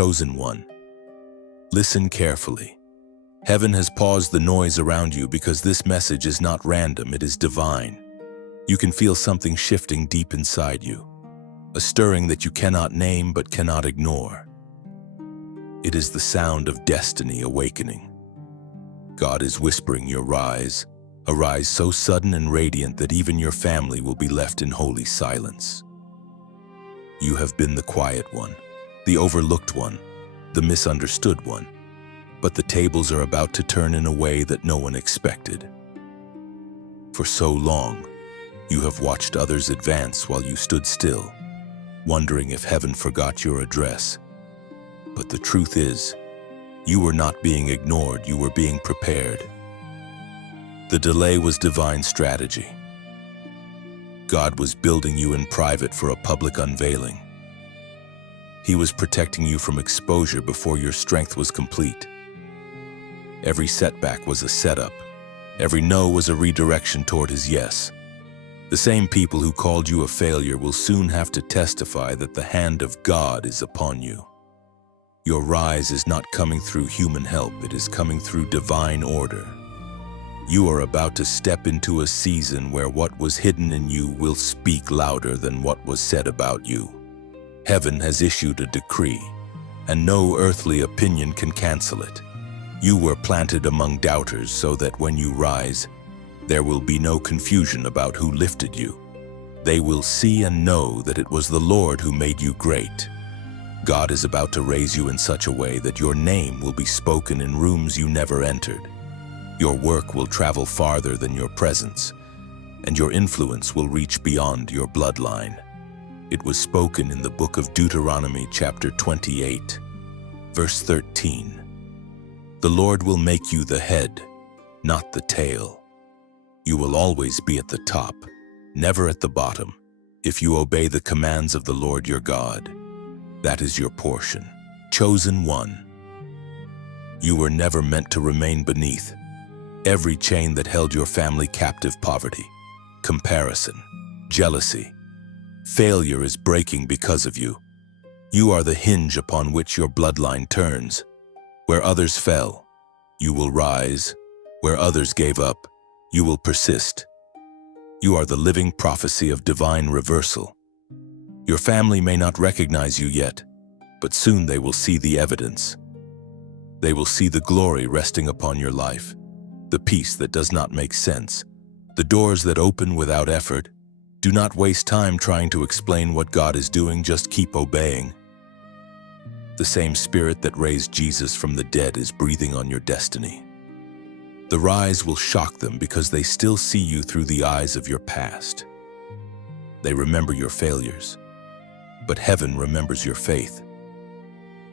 chosen one. Listen carefully. Heaven has paused the noise around you because this message is not random, it is divine. You can feel something shifting deep inside you, a stirring that you cannot name but cannot ignore. It is the sound of destiny awakening. God is whispering your rise, a rise so sudden and radiant that even your family will be left in holy silence. You have been the quiet one, the overlooked one, the misunderstood one, but the tables are about to turn in a way that no one expected. For so long, you have watched others advance while you stood still, wondering if heaven forgot your address. But the truth is, you were not being ignored, you were being prepared. The delay was divine strategy. God was building you in private for a public unveiling. He was protecting you from exposure before your strength was complete. Every setback was a setup. Every no was a redirection toward his yes. The same people who called you a failure will soon have to testify that the hand of God is upon you. Your rise is not coming through human help, it is coming through divine order. You are about to step into a season where what was hidden in you will speak louder than what was said about you. Heaven has issued a decree, and no earthly opinion can cancel it. You were planted among doubters so that when you rise, there will be no confusion about who lifted you. They will see and know that it was the Lord who made you great. God is about to raise you in such a way that your name will be spoken in rooms you never entered. Your work will travel farther than your presence, and your influence will reach beyond your bloodline. It was spoken in the book of Deuteronomy chapter 28, verse 13. The Lord will make you the head, not the tail. You will always be at the top, never at the bottom, if you obey the commands of the Lord your God. That is your portion, chosen one. You were never meant to remain beneath. Every chain that held your family captive, poverty, comparison, jealousy, failure is breaking because of you. You are the hinge upon which your bloodline turns. Where others fell, you will rise. Where others gave up, you will persist. You are the living prophecy of divine reversal. Your family may not recognize you yet, but soon they will see the evidence. They will see the glory resting upon your life, the peace that does not make sense, the doors that open without effort. Do not waste time trying to explain what God is doing, just keep obeying. The same Spirit that raised Jesus from the dead is breathing on your destiny. The rise will shock them because they still see you through the eyes of your past. They remember your failures, but heaven remembers your faith.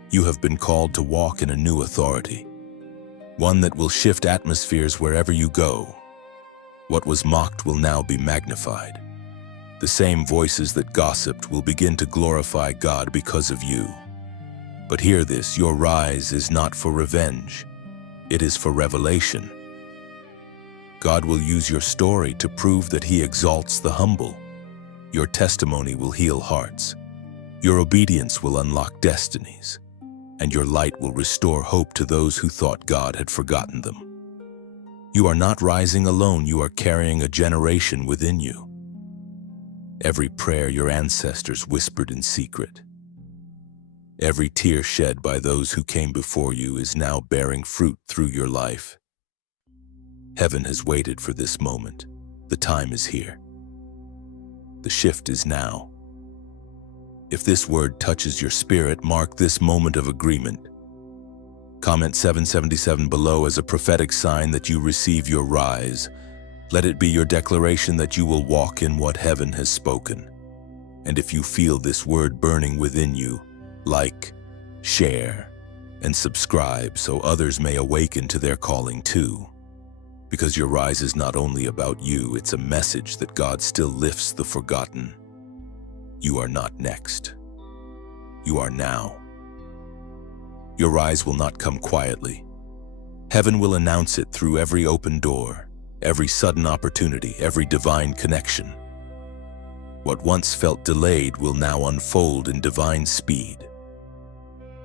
You have been called to walk in a new authority, one that will shift atmospheres wherever you go. What was mocked will now be magnified. The same voices that gossiped will begin to glorify God because of you. But hear this, your rise is not for revenge. It is for revelation. God will use your story to prove that He exalts the humble. Your testimony will heal hearts. Your obedience will unlock destinies. And your light will restore hope to those who thought God had forgotten them. You are not rising alone, you are carrying a generation within you. Every prayer your ancestors whispered in secret, every tear shed by those who came before you is now bearing fruit through your life. Heaven has waited for this moment. The time is here. The shift is now. If this word touches your spirit, mark this moment of agreement. Comment 777 below as a prophetic sign that you receive your rise. Let it be your declaration that you will walk in what heaven has spoken. And if you feel this word burning within you, like, share, and subscribe so others may awaken to their calling too. Because your rise is not only about you, it's a message that God still lifts the forgotten. You are not next. You are now. Your rise will not come quietly. Heaven will announce it through every open door, every sudden opportunity, every divine connection. What once felt delayed will now unfold in divine speed.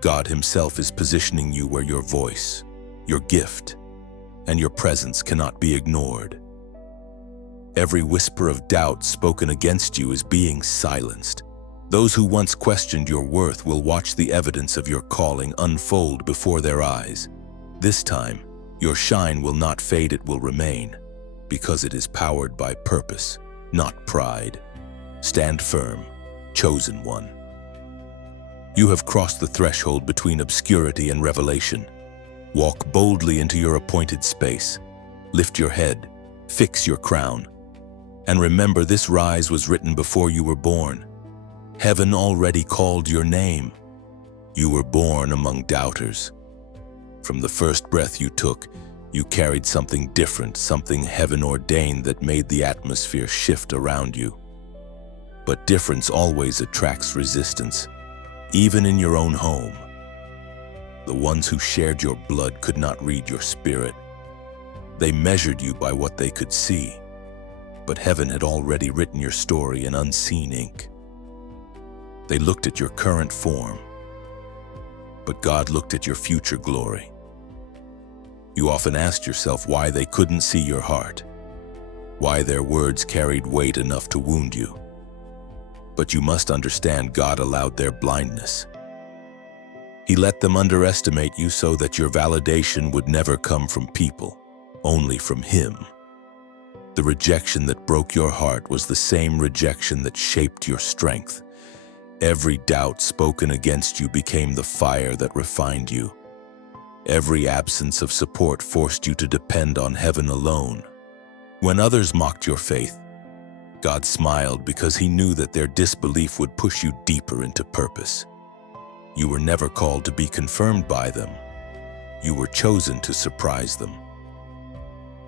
God Himself is positioning you where your voice, your gift, and your presence cannot be ignored. Every whisper of doubt spoken against you is being silenced. Those who once questioned your worth will watch the evidence of your calling unfold before their eyes. This time, your shine will not fade, it will remain, because it is powered by purpose, not pride. Stand firm, chosen one. You have crossed the threshold between obscurity and revelation. Walk boldly into your appointed space. Lift your head, fix your crown, and remember this rise was written before you were born. Heaven already called your name. You were born among doubters. From the first breath you took, you carried something different, something heaven-ordained that made the atmosphere shift around you. But difference always attracts resistance, even in your own home. The ones who shared your blood could not read your spirit. They measured you by what they could see, but heaven had already written your story in unseen ink. They looked at your current form, but God looked at your future glory. You often asked yourself why they couldn't see your heart, why their words carried weight enough to wound you. But you must understand, God allowed their blindness. He let them underestimate you so that your validation would never come from people, only from Him. The rejection that broke your heart was the same rejection that shaped your strength. Every doubt spoken against you became the fire that refined you. Every absence of support forced you to depend on heaven alone. When others mocked your faith, God smiled because He knew that their disbelief would push you deeper into purpose. You were never called to be confirmed by them. You were chosen to surprise them.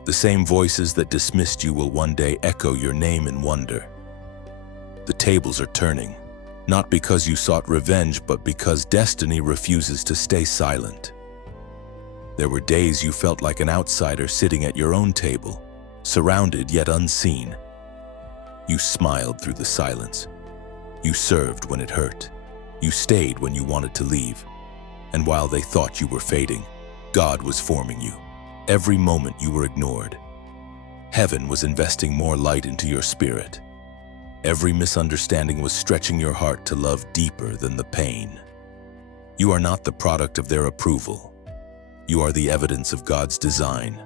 The same voices that dismissed you will one day echo your name in wonder. The tables are turning, not because you sought revenge, but because destiny refuses to stay silent. There were days you felt like an outsider sitting at your own table, surrounded yet unseen. You smiled through the silence. You served when it hurt. You stayed when you wanted to leave. And while they thought you were fading, God was forming you. Every moment you were ignored, heaven was investing more light into your spirit. Every misunderstanding was stretching your heart to love deeper than the pain. You are not the product of their approval. You are the evidence of God's design.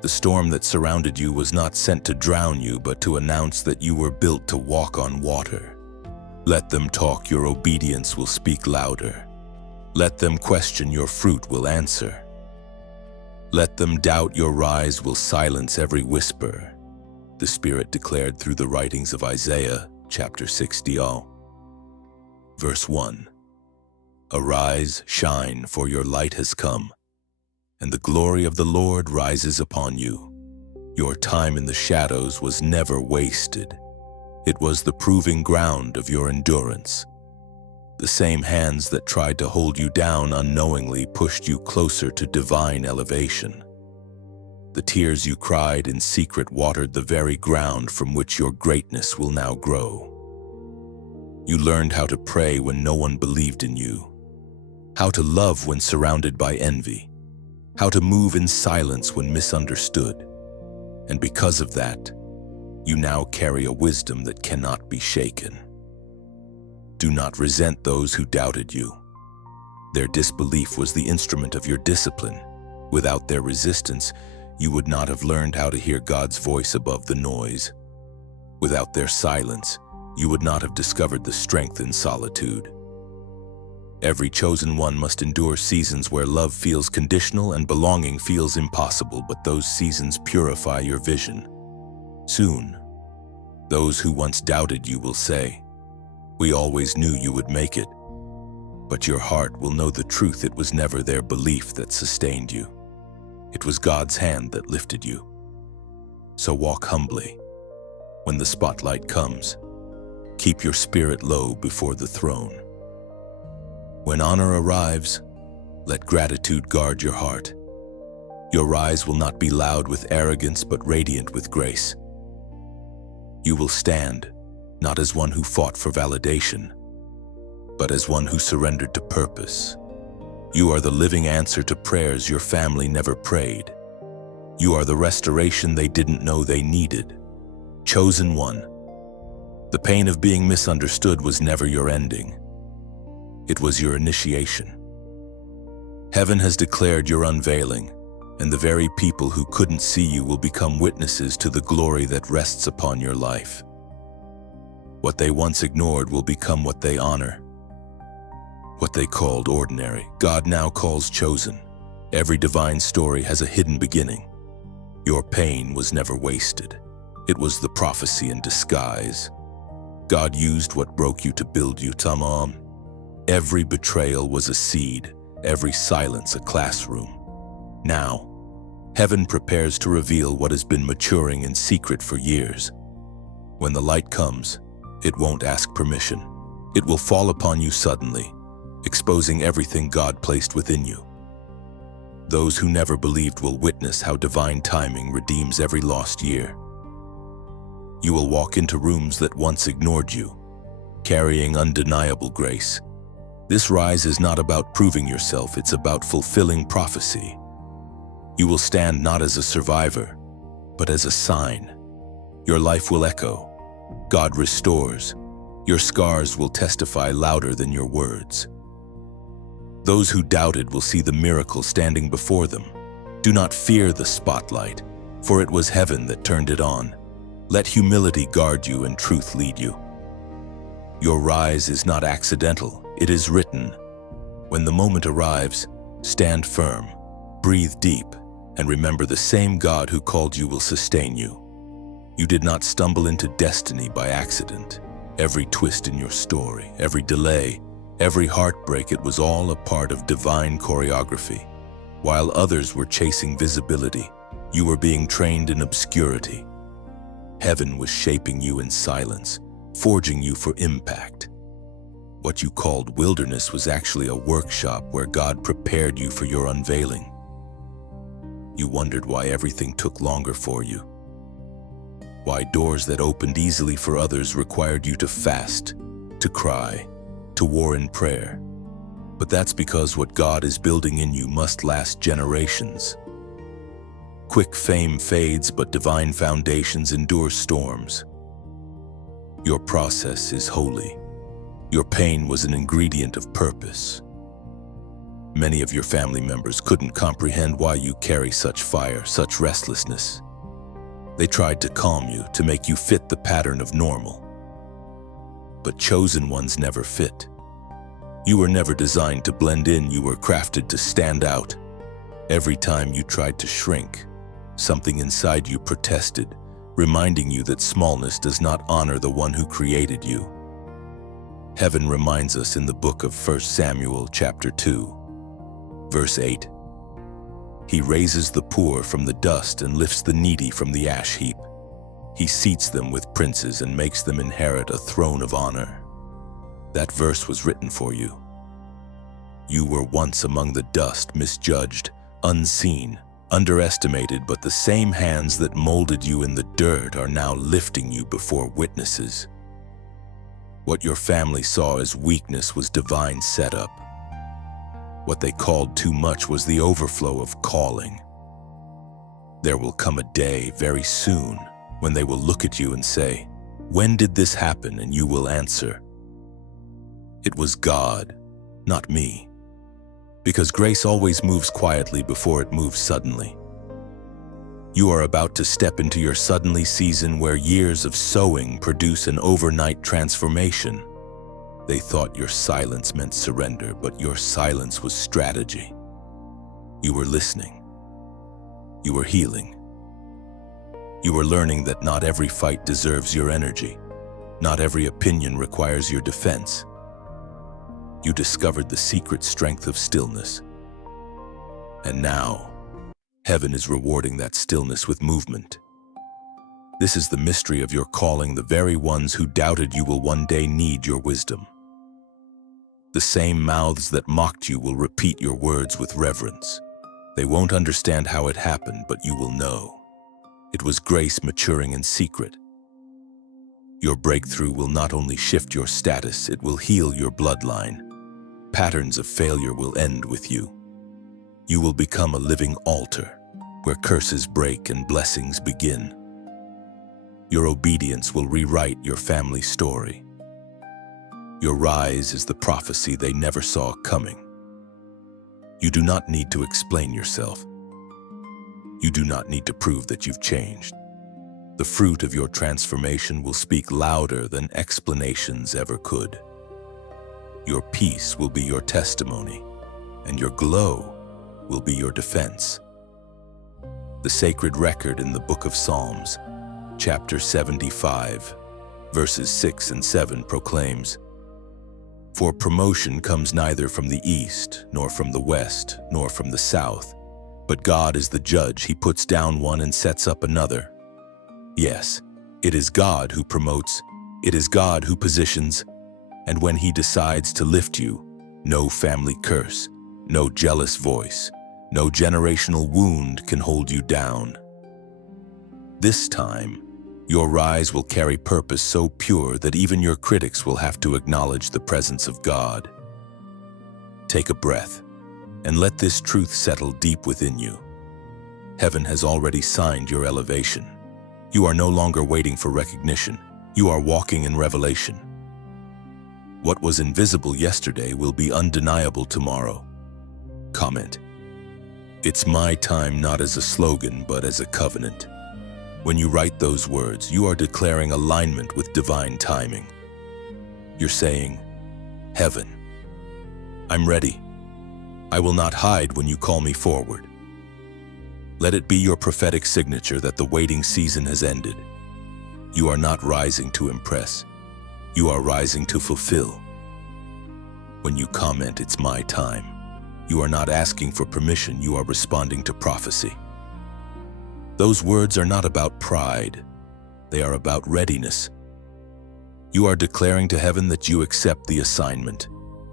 The storm that surrounded you was not sent to drown you, but to announce that you were built to walk on water. Let them talk, your obedience will speak louder. Let them question, your fruit will answer. Let them doubt, your rise will silence every whisper. The Spirit declared through the writings of Isaiah, chapter 60, verse 1. Arise, shine, for your light has come, and the glory of the Lord rises upon you. Your time in the shadows was never wasted. It was the proving ground of your endurance. The same hands that tried to hold you down unknowingly pushed you closer to divine elevation. The tears you cried in secret watered the very ground from which your greatness will now grow. You learned how to pray when no one believed in you, how to love when surrounded by envy, how to move in silence when misunderstood. And because of that, you now carry a wisdom that cannot be shaken. Do not resent those who doubted you. Their disbelief was the instrument of your discipline. Without their resistance, you would not have learned how to hear God's voice above the noise. Without their silence, you would not have discovered the strength in solitude. Every chosen one must endure seasons where love feels conditional and belonging feels impossible, but those seasons purify your vision. Soon, those who once doubted you will say, "We always knew you would make it." But your heart will know the truth. It was never their belief that sustained you. It was God's hand that lifted you. So walk humbly. When the spotlight comes, keep your spirit low before the throne. When honor arrives, let gratitude guard your heart. Your rise will not be loud with arrogance, but radiant with grace. You will stand, not as one who fought for validation, but as one who surrendered to purpose. You are the living answer to prayers your family never prayed. You are the restoration they didn't know they needed. Chosen one. The pain of being misunderstood was never your ending. It was your initiation. Heaven has declared your unveiling, and the very people who couldn't see you will become witnesses to the glory that rests upon your life. What they once ignored will become what they honor. What they called ordinary, God now calls chosen. Every divine story has a hidden beginning. Your pain was never wasted. It was the prophecy in disguise. God used what broke you to build you, Tamam. Every betrayal was a seed, every silence a classroom. Now, heaven prepares to reveal what has been maturing in secret for years. When the light comes, it won't ask permission. It will fall upon you suddenly, exposing everything God placed within you. Those who never believed will witness how divine timing redeems every lost year. You will walk into rooms that once ignored you, carrying undeniable grace. This rise is not about proving yourself, it's about fulfilling prophecy. You will stand not as a survivor, but as a sign. Your life will echo. God restores. Your scars will testify louder than your words. Those who doubted will see the miracle standing before them. Do not fear the spotlight, for it was heaven that turned it on. Let humility guard you and truth lead you. Your rise is not accidental, it is written. When the moment arrives, stand firm, breathe deep, and remember the same God who called you will sustain you. You did not stumble into destiny by accident. Every twist in your story, every delay, every heartbreak, it was all a part of divine choreography. While others were chasing visibility, you were being trained in obscurity. Heaven was shaping you in silence, forging you for impact. What you called wilderness was actually a workshop where God prepared you for your unveiling. You wondered why everything took longer for you. Why doors that opened easily for others required you to fast, to cry, to war in prayer. But that's because what God is building in you must last generations. Quick fame fades, but divine foundations endure storms. Your process is holy. Your pain was an ingredient of purpose. Many of your family members couldn't comprehend why you carry such fire, such restlessness. They tried to calm you, to make you fit the pattern of normal. But chosen ones never fit. You were never designed to blend in, you were crafted to stand out. Every time you tried to shrink, something inside you protested, reminding you that smallness does not honor the one who created you. Heaven reminds us in the book of 1 Samuel chapter 2, verse 8. He raises the poor from the dust and lifts the needy from the ash heap. He seats them with princes and makes them inherit a throne of honor. That verse was written for you. You were once among the dust, misjudged, unseen, underestimated, but the same hands that molded you in the dirt are now lifting you before witnesses. What your family saw as weakness was divine setup. What they called too much was the overflow of calling. There will come a day very soon when they will look at you and say, "When did this happen?" And you will answer, "It was God, not me." Because grace always moves quietly before it moves suddenly. You are about to step into your suddenly season where years of sowing produce an overnight transformation. They thought your silence meant surrender, but your silence was strategy. You were listening. You were healing. You were learning that not every fight deserves your energy. Not every opinion requires your defense. You discovered the secret strength of stillness. And now, heaven is rewarding that stillness with movement. This is the mystery of your calling. The very ones who doubted you will one day need your wisdom. The same mouths that mocked you will repeat your words with reverence. They won't understand how it happened, but you will know. It was grace maturing in secret. Your breakthrough will not only shift your status, it will heal your bloodline. Patterns of failure will end with you. You will become a living altar, where curses break and blessings begin. Your obedience will rewrite your family story. Your rise is the prophecy they never saw coming. You do not need to explain yourself. You do not need to prove that you've changed. The fruit of your transformation will speak louder than explanations ever could. Your peace will be your testimony, and your glow will be your defense. The sacred record in the book of Psalms, chapter 75, verses 6 and 7 proclaims, "For promotion comes neither from the east, nor from the west, nor from the south, but God is the judge. He puts down one and sets up another." Yes, it is God who promotes, it is God who positions, and when He decides to lift you, no family curse, no jealous voice, no generational wound can hold you down. This time, your rise will carry purpose so pure that even your critics will have to acknowledge the presence of God. Take a breath, and let this truth settle deep within you. Heaven has already signed your elevation. You are no longer waiting for recognition. You are walking in revelation. What was invisible yesterday will be undeniable tomorrow. Comment. It's my time, not as a slogan, but as a covenant. When you write those words, you are declaring alignment with divine timing. You're saying, "Heaven, I'm ready. I will not hide when you call me forward." Let it be your prophetic signature that the waiting season has ended. You are not rising to impress. You are rising to fulfill. When you comment, "It's my time," you are not asking for permission, you are responding to prophecy. Those words are not about pride. They are about readiness. You are declaring to heaven that you accept the assignment,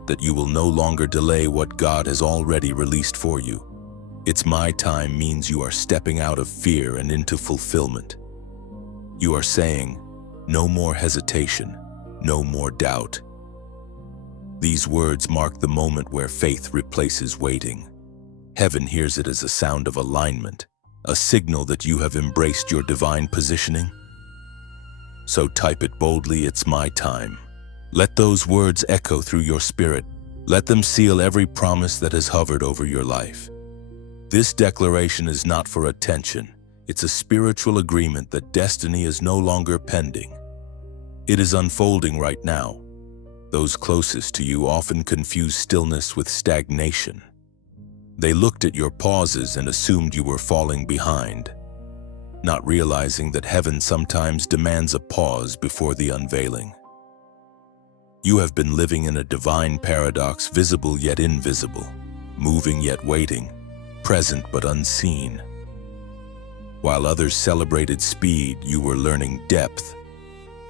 that you will no longer delay what God has already released for you. "It's my time" means you are stepping out of fear and into fulfillment. You are saying, "No more hesitation, no more doubt." These words mark the moment where faith replaces waiting. Heaven hears it as a sound of alignment, a signal that you have embraced your divine positioning. So type it boldly, "It's my time." Let those words echo through your spirit. Let them seal every promise that has hovered over your life. This declaration is not for attention. It's a spiritual agreement that destiny is no longer pending. It is unfolding right now. Those closest to you often confuse stillness with stagnation. They looked at your pauses and assumed you were falling behind, not realizing that heaven sometimes demands a pause before the unveiling. You have been living in a divine paradox, visible yet invisible, moving yet waiting, present but unseen. While others celebrated speed, you were learning depth.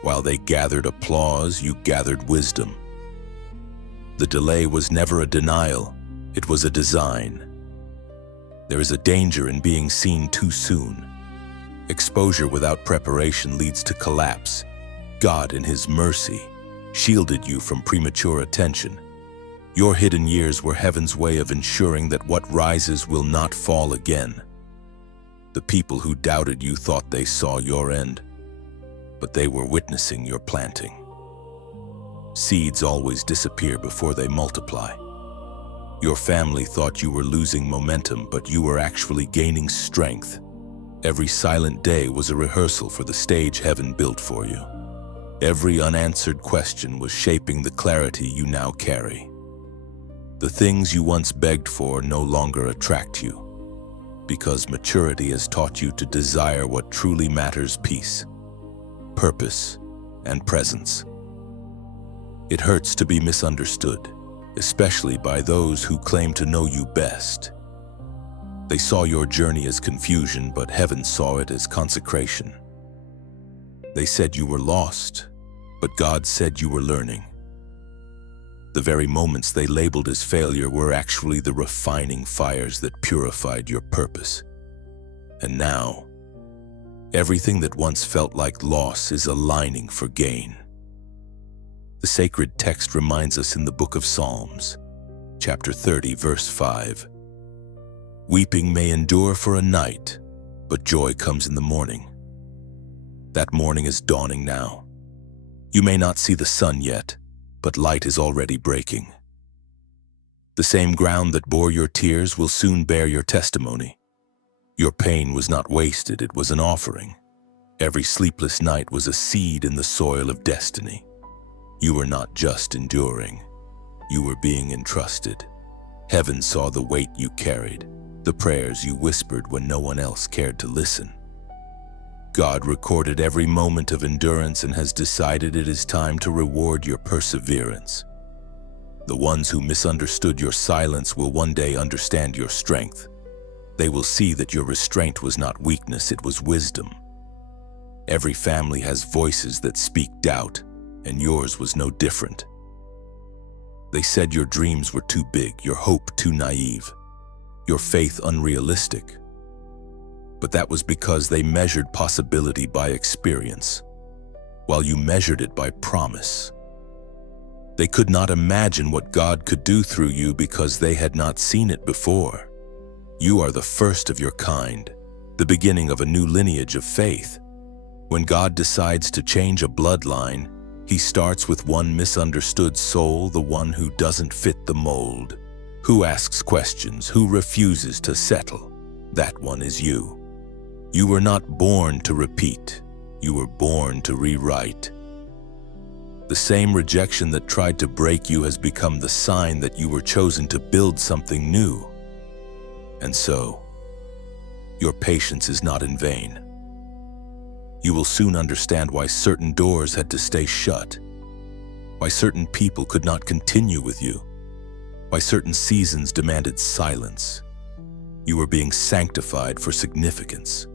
While they gathered applause, you gathered wisdom. The delay was never a denial, it was a design. There is a danger in being seen too soon. Exposure without preparation leads to collapse. God, in His mercy, shielded you from premature attention. Your hidden years were heaven's way of ensuring that what rises will not fall again. The people who doubted you thought they saw your end, but they were witnessing your planting. Seeds always disappear before they multiply. Your family thought you were losing momentum, but you were actually gaining strength. Every silent day was a rehearsal for the stage heaven built for you. Every unanswered question was shaping the clarity you now carry. The things you once begged for no longer attract you, because maturity has taught you to desire what truly matters: peace, purpose, and presence. It hurts to be misunderstood, especially by those who claim to know you best. They saw your journey as confusion, but heaven saw it as consecration. They said you were lost, but God said you were learning. The very moments they labeled as failure were actually the refining fires that purified your purpose. And now, Everything that once felt like loss is aligning for gain. The sacred text reminds us in the book of Psalms, chapter 30, verse 5. Weeping may endure for a night, but joy comes in the morning. That morning is dawning now. You may not see the sun yet, but light is already breaking. The same ground that bore your tears will soon bear your testimony. Your pain was not wasted, it was an offering. Every sleepless night was a seed in the soil of destiny. You were not just enduring, you were being entrusted. Heaven saw the weight you carried, the prayers you whispered when no one else cared to listen. God recorded every moment of endurance and has decided it is time to reward your perseverance. The ones who misunderstood your silence will one day understand your strength. They will see that your restraint was not weakness, it was wisdom. Every family has voices that speak doubt, and yours was no different. They said your dreams were too big, your hope too naive, your faith unrealistic. But that was because they measured possibility by experience, while you measured it by promise. They could not imagine what God could do through you because they had not seen it before. You are the first of your kind, the beginning of a new lineage of faith. When God decides to change a bloodline, He starts with one misunderstood soul, the one who doesn't fit the mold, who asks questions, who refuses to settle. That one is you. You were not born to repeat, you were born to rewrite. The same rejection that tried to break you has become the sign that you were chosen to build something new. And so, your patience is not in vain. You will soon understand why certain doors had to stay shut, why certain people could not continue with you, why certain seasons demanded silence. You are being sanctified for significance.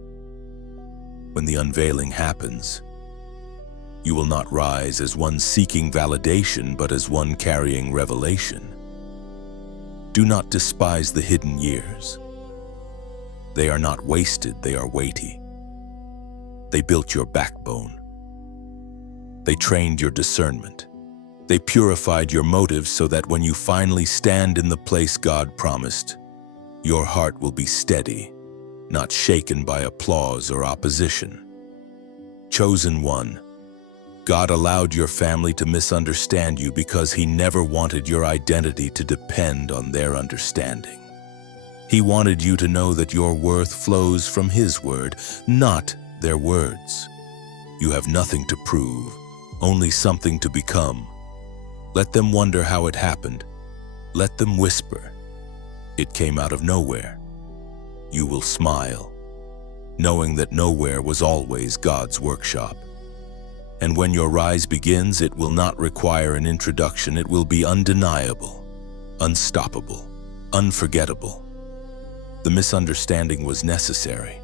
When the unveiling happens, you will not rise as one seeking validation, but as one carrying revelation. Do not despise the hidden years. They are not wasted, they are weighty. They built your backbone. They trained your discernment. They purified your motives so that when you finally stand in the place God promised, your heart will be steady, not shaken by applause or opposition. Chosen one, God allowed your family to misunderstand you because He never wanted your identity to depend on their understanding. He wanted you to know that your worth flows from His word, not their words. You have nothing to prove, only something to become. Let them wonder how it happened. Let them whisper. It came out of nowhere. You will smile, knowing that nowhere was always God's workshop. And when your rise begins, it will not require an introduction. It will be undeniable, unstoppable, unforgettable. The misunderstanding was necessary,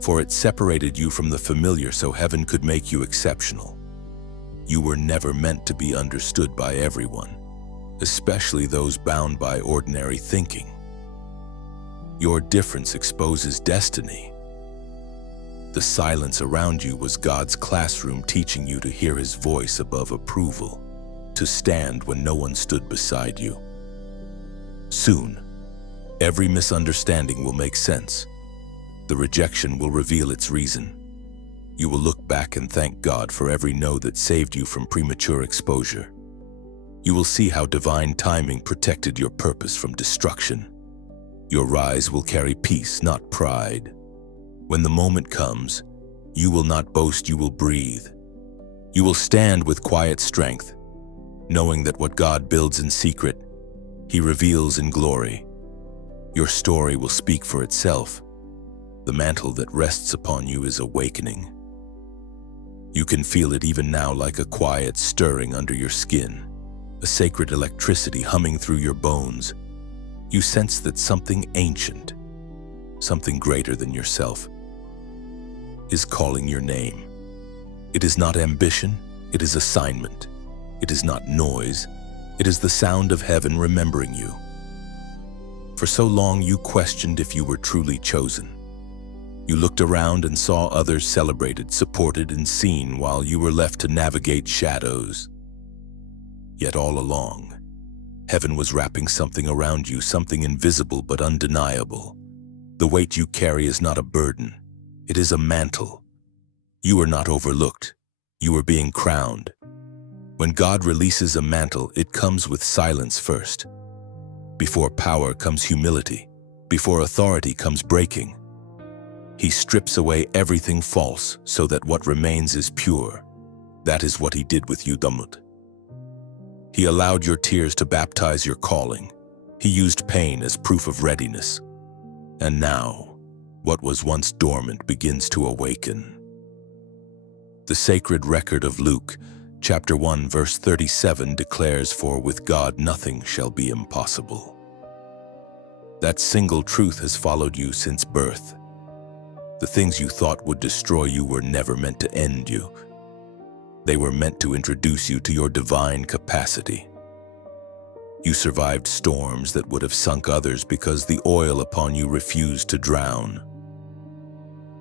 for it separated you from the familiar so heaven could make you exceptional. You were never meant to be understood by everyone, especially those bound by ordinary thinking. Your difference exposes destiny. The silence around you was God's classroom teaching you to hear His voice above approval, to stand when no one stood beside you. Soon, every misunderstanding will make sense. The rejection will reveal its reason. You will look back and thank God for every no that saved you from premature exposure. You will see how divine timing protected your purpose from destruction. Your rise will carry peace, not pride. When the moment comes, you will not boast, you will breathe. You will stand with quiet strength, knowing that what God builds in secret, He reveals in glory. Your story will speak for itself. The mantle that rests upon you is awakening. You can feel it even now, like a quiet stirring under your skin, a sacred electricity humming through your bones. You sense that something ancient, something greater than yourself, is calling your name. It is not ambition, it is assignment. It is not noise, it is the sound of heaven remembering you. For so long you questioned if you were truly chosen. You looked around and saw others celebrated, supported, and seen while you were left to navigate shadows. Yet all along, heaven was wrapping something around you, something invisible but undeniable. The weight you carry is not a burden. It is a mantle. You are not overlooked. You are being crowned. When God releases a mantle, it comes with silence first. Before power comes humility. Before authority comes breaking. He strips away everything false so that what remains is pure. That is what he did with you, Damut. He allowed your tears to baptize your calling. He used pain as proof of readiness. And now, what was once dormant begins to awaken. The sacred record of Luke, chapter 1, verse 37 declares, "For with God nothing shall be impossible." That single truth has followed you since birth. The things you thought would destroy you were never meant to end you. They were meant to introduce you to your divine capacity. You survived storms that would have sunk others because the oil upon you refused to drown.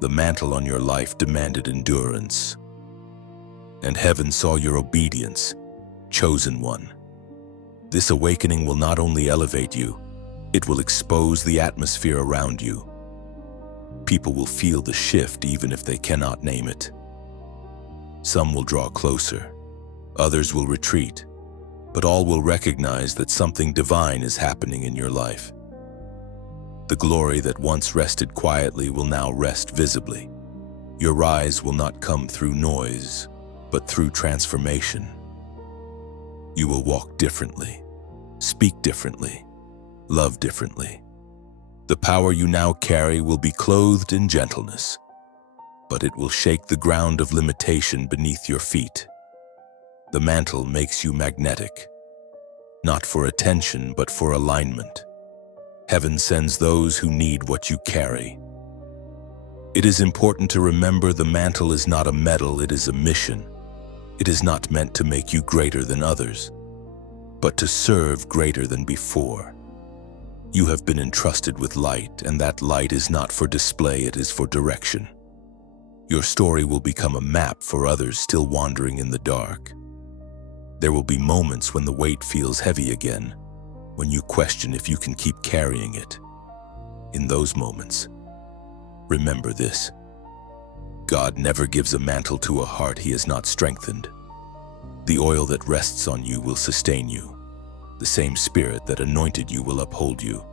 The mantle on your life demanded endurance. And heaven saw your obedience, chosen one. This awakening will not only elevate you, it will expose the atmosphere around you. People will feel the shift even if they cannot name it. Some will draw closer, others will retreat, but all will recognize that something divine is happening in your life. The glory that once rested quietly will now rest visibly. Your rise will not come through noise, but through transformation. You will walk differently, speak differently, love differently. The power you now carry will be clothed in gentleness, but it will shake the ground of limitation beneath your feet. The mantle makes you magnetic, not for attention, but for alignment. Heaven sends those who need what you carry. It is important to remember the mantle is not a medal, it is a mission. It is not meant to make you greater than others, but to serve greater than before. You have been entrusted with light, and that light is not for display, it is for direction. Your story will become a map for others still wandering in the dark. There will be moments when the weight feels heavy again, when you question if you can keep carrying it. In those moments, remember this: God never gives a mantle to a heart he has not strengthened. The oil that rests on you will sustain you. The same Spirit that anointed you will uphold you.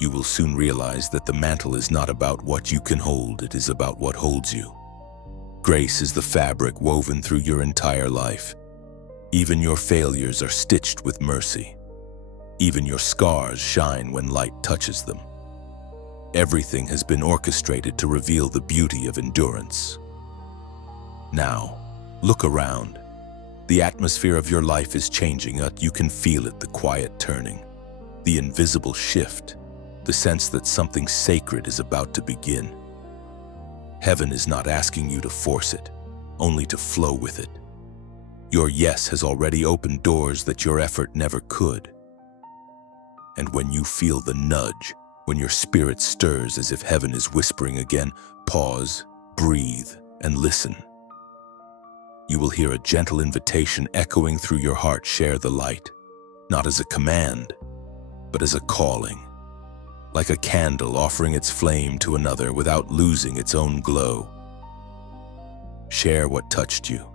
You will soon realize that the mantle is not about what you can hold, it is about what holds you. Grace is the fabric woven through your entire life. Even your failures are stitched with mercy. Even your scars shine when light touches them. Everything has been orchestrated to reveal the beauty of endurance. Now, look around. The atmosphere of your life is changing. You can feel it, the quiet turning, the invisible shift, the sense that something sacred is about to begin. Heaven is not asking you to force it, only to flow with it. Your yes has already opened doors that your effort never could. And when you feel the nudge, when your spirit stirs as if heaven is whispering again, pause, breathe, and listen. You will hear a gentle invitation echoing through your heart. Share the light, not as a command, but as a calling. Like a candle offering its flame to another without losing its own glow. Share what touched you.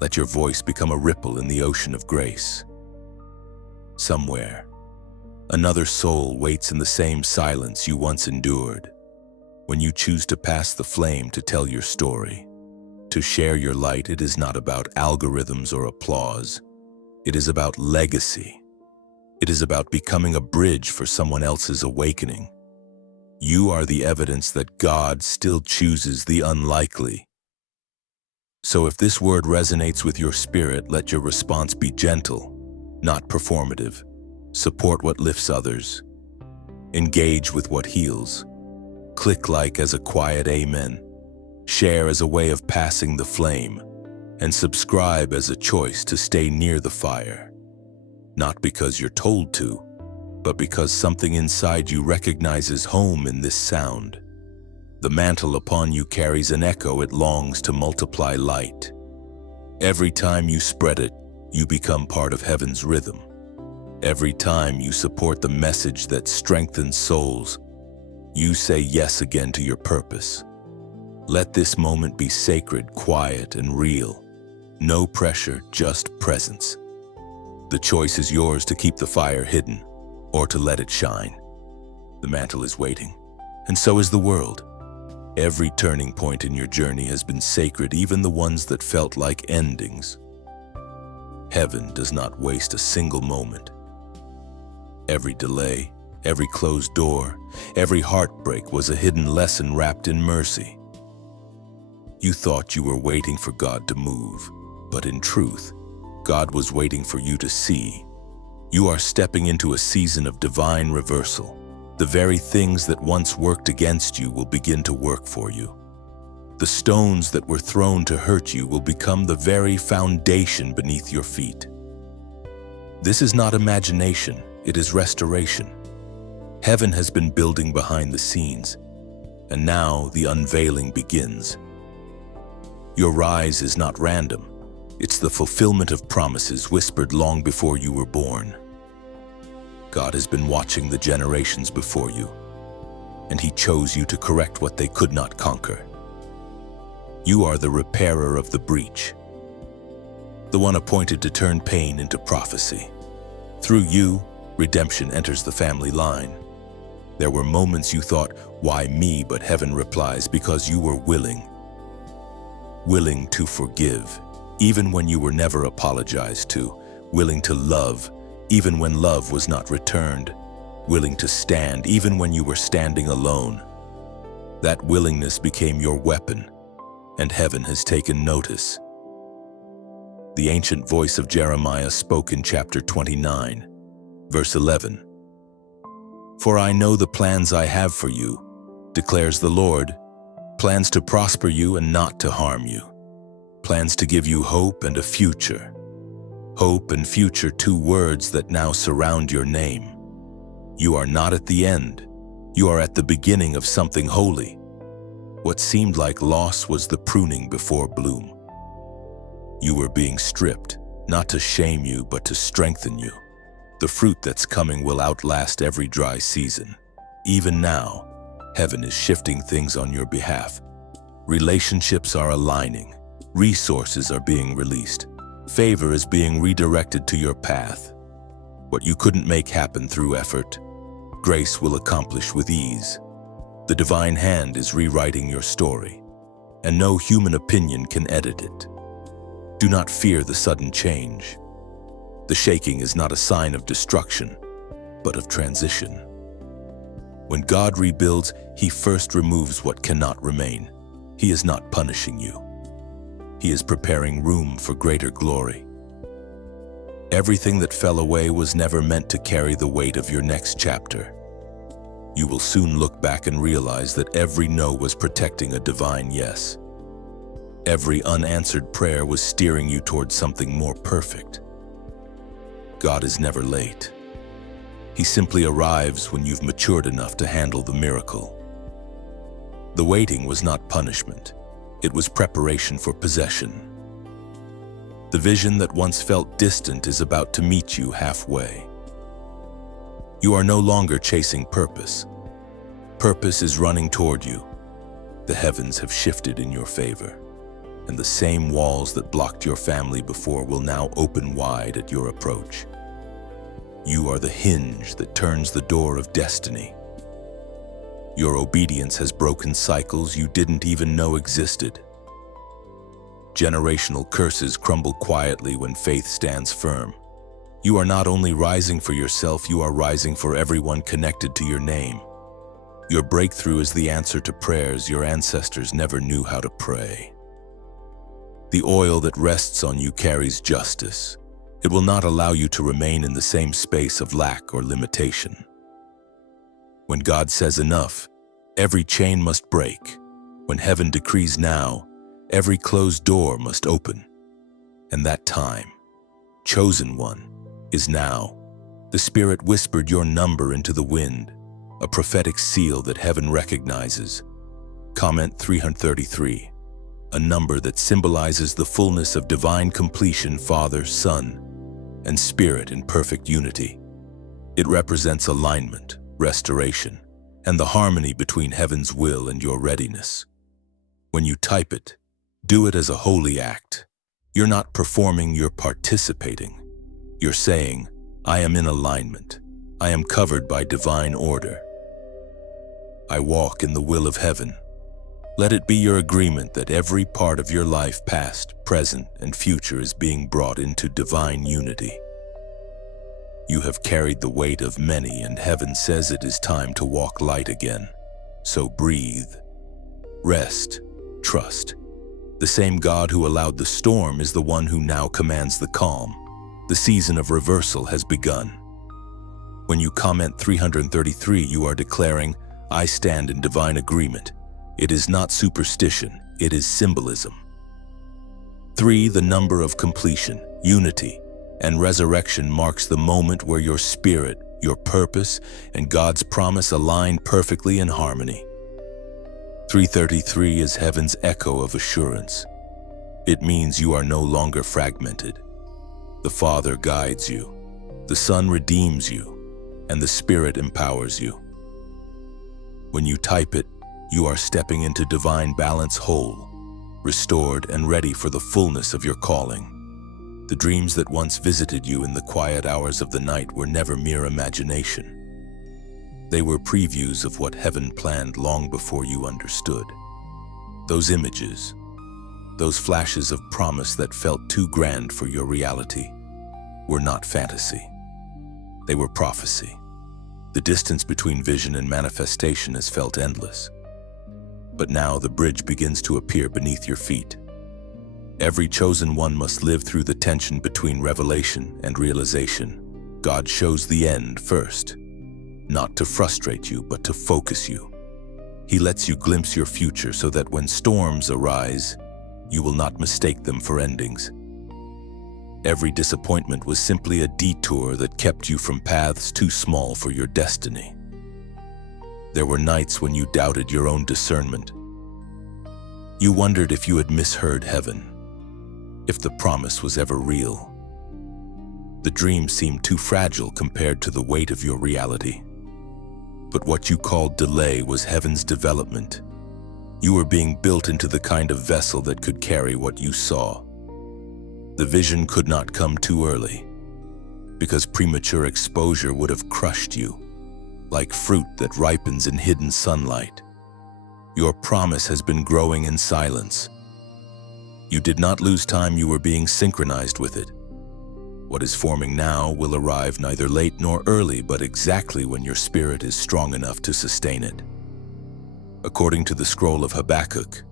Let your voice become a ripple in the ocean of grace. Somewhere, another soul waits in the same silence you once endured. When you choose to pass the flame to tell your story, to share your light, it is not about algorithms or applause. It is about legacy. It is about becoming a bridge for someone else's awakening. You are the evidence that God still chooses the unlikely. So if this word resonates with your spirit, let your response be gentle, not performative. Support what lifts others. Engage with what heals. Click like as a quiet amen. Share as a way of passing the flame. And subscribe as a choice to stay near the fire. Not because you're told to, but because something inside you recognizes home in this sound. The mantle upon you carries an echo it longs to multiply light. Every time you spread it, you become part of heaven's rhythm. Every time you support the message that strengthens souls, you say yes again to your purpose. Let this moment be sacred, quiet, and real. No pressure, just presence. The choice is yours to keep the fire hidden or to let it shine. The mantle is waiting, and so is the world. Every turning point in your journey has been sacred, even the ones that felt like endings. Heaven does not waste a single moment. Every delay, every closed door, every heartbreak was a hidden lesson wrapped in mercy. You thought you were waiting for God to move, but in truth, God was waiting for you to see. You are stepping into a season of divine reversal. The very things that once worked against you will begin to work for you. The stones that were thrown to hurt you will become the very foundation beneath your feet. This is not imagination, it is restoration. Heaven has been building behind the scenes, and now the unveiling begins. Your rise is not random. It's the fulfillment of promises whispered long before you were born. God has been watching the generations before you, and He chose you to correct what they could not conquer. You are the repairer of the breach, the one appointed to turn pain into prophecy. Through you, redemption enters the family line. There were moments you thought, "Why me?" But heaven replies, because you were willing to forgive, even when you were never apologized to, willing to love, even when love was not returned, willing to stand, even when you were standing alone. That willingness became your weapon, and heaven has taken notice. The ancient voice of Jeremiah spoke in chapter 29, verse 11. "For I know the plans I have for you, declares the Lord, plans to prosper you and not to harm you, plans to give you hope and a future." Hope and future, two words that now surround your name. You are not at the end. You are at the beginning of something holy. What seemed like loss was the pruning before bloom. You were being stripped, not to shame you, but to strengthen you. The fruit that's coming will outlast every dry season. Even now, heaven is shifting things on your behalf. Relationships are aligning. Resources are being released. Favor is being redirected to your path. What you couldn't make happen through effort, grace will accomplish with ease. The divine hand is rewriting your story, and no human opinion can edit it. Do not fear the sudden change. The shaking is not a sign of destruction, but of transition. When God rebuilds, He first removes what cannot remain. He is not punishing you. He is preparing room for greater glory. Everything that fell away was never meant to carry the weight of your next chapter. You will soon look back and realize that every no was protecting a divine yes. Every unanswered prayer was steering you towards something more perfect. God is never late. He simply arrives when you've matured enough to handle the miracle. The waiting was not punishment. It was preparation for possession. The vision that once felt distant is about to meet you halfway. You are no longer chasing purpose. Purpose is running toward you. The heavens have shifted in your favor, and the same walls that blocked your family before will now open wide at your approach. You are the hinge that turns the door of destiny. Your obedience has broken cycles you didn't even know existed. Generational curses crumble quietly when faith stands firm. You are not only rising for yourself, you are rising for everyone connected to your name. Your breakthrough is the answer to prayers your ancestors never knew how to pray. The oil that rests on you carries justice. It will not allow you to remain in the same space of lack or limitation. When God says enough, every chain must break. When heaven decrees now, every closed door must open. And that time, chosen one, is now. The Spirit whispered your number into the wind, a prophetic seal that heaven recognizes. Comment 333, a number that symbolizes the fullness of divine completion, Father, Son, and Spirit in perfect unity. It represents alignment, restoration, and the harmony between heaven's will and your readiness. When you type it, do it as a holy act. You're not performing, you're participating. You're saying, I am in alignment. I am covered by divine order. I walk in the will of heaven. Let it be your agreement that every part of your life, past, present, and future, is being brought into divine unity. You have carried the weight of many, and heaven says it is time to walk light again. So breathe, rest, trust. The same God who allowed the storm is the one who now commands the calm. The season of reversal has begun. When you comment 333, you are declaring, I stand in divine agreement. It is not superstition, it is symbolism. 3. The number of completion, unity, and resurrection marks the moment where your spirit, your purpose, and God's promise align perfectly in harmony. 333 is heaven's echo of assurance. It means you are no longer fragmented. The Father guides you, the Son redeems you, and the Spirit empowers you. When you type it, you are stepping into divine balance, whole, restored, and ready for the fullness of your calling. The dreams that once visited you in the quiet hours of the night were never mere imagination. They were previews of what heaven planned long before you understood. Those images, those flashes of promise that felt too grand for your reality, were not fantasy. They were prophecy. The distance between vision and manifestation has felt endless. But now the bridge begins to appear beneath your feet. Every chosen one must live through the tension between revelation and realization. God shows the end first, not to frustrate you, but to focus you. He lets you glimpse your future so that when storms arise, you will not mistake them for endings. Every disappointment was simply a detour that kept you from paths too small for your destiny. There were nights when you doubted your own discernment. You wondered if you had misheard heaven, if the promise was ever real. The dream seemed too fragile compared to the weight of your reality. But what you called delay was heaven's development. You were being built into the kind of vessel that could carry what you saw. The vision could not come too early, because premature exposure would have crushed you, like fruit that ripens in hidden sunlight. Your promise has been growing in silence. You did not lose time, you were being synchronized with it. What is forming now will arrive neither late nor early, but exactly when your spirit is strong enough to sustain it. According to the scroll of Habakkuk,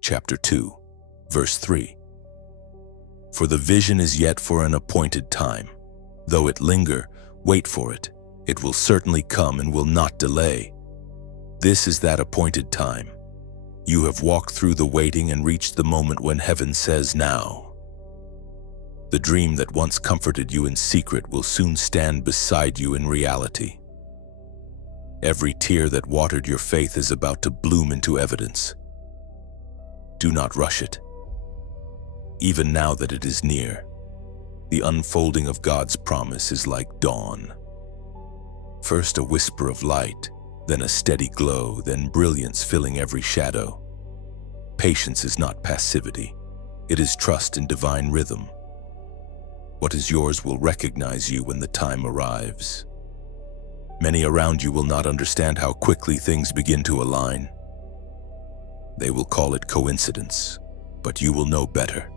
chapter 2, verse 3. For the vision is yet for an appointed time. Though it linger, wait for it. It will certainly come and will not delay. This is that appointed time. You have walked through the waiting and reached the moment when heaven says now. The dream that once comforted you in secret will soon stand beside you in reality. Every tear that watered your faith is about to bloom into evidence. Do not rush it. Even now that it is near, the unfolding of God's promise is like dawn. First a whisper of light, then a steady glow, then brilliance filling every shadow. Patience is not passivity. It is trust in divine rhythm. What is yours will recognize you when the time arrives. Many around you will not understand how quickly things begin to align. They will call it coincidence, but you will know better.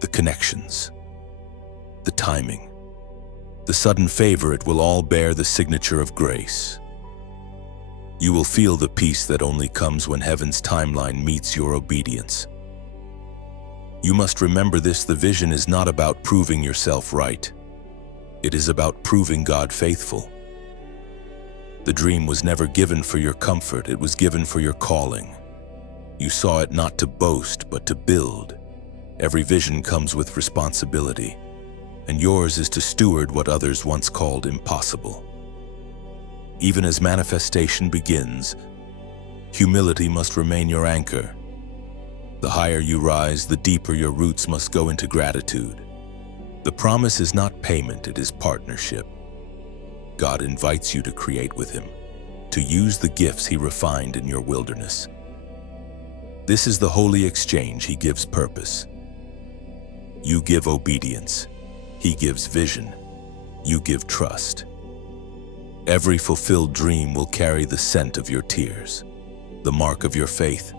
The connections, the timing, the sudden favor, it will all bear the signature of grace. You will feel the peace that only comes when heaven's timeline meets your obedience. You must remember this: the vision is not about proving yourself right. It is about proving God faithful. The dream was never given for your comfort, it was given for your calling. You saw it not to boast, but to build. Every vision comes with responsibility, and yours is to steward what others once called impossible. Even as manifestation begins, Humility must remain your anchor. The higher you rise, the deeper your roots must go into gratitude. The promise is not payment, it is partnership. God invites you to create with Him, to use the gifts He refined in your wilderness. This is the holy exchange. He gives purpose. You give obedience. He gives vision. You give trust. Every fulfilled dream will carry the scent of your tears, the mark of your faith,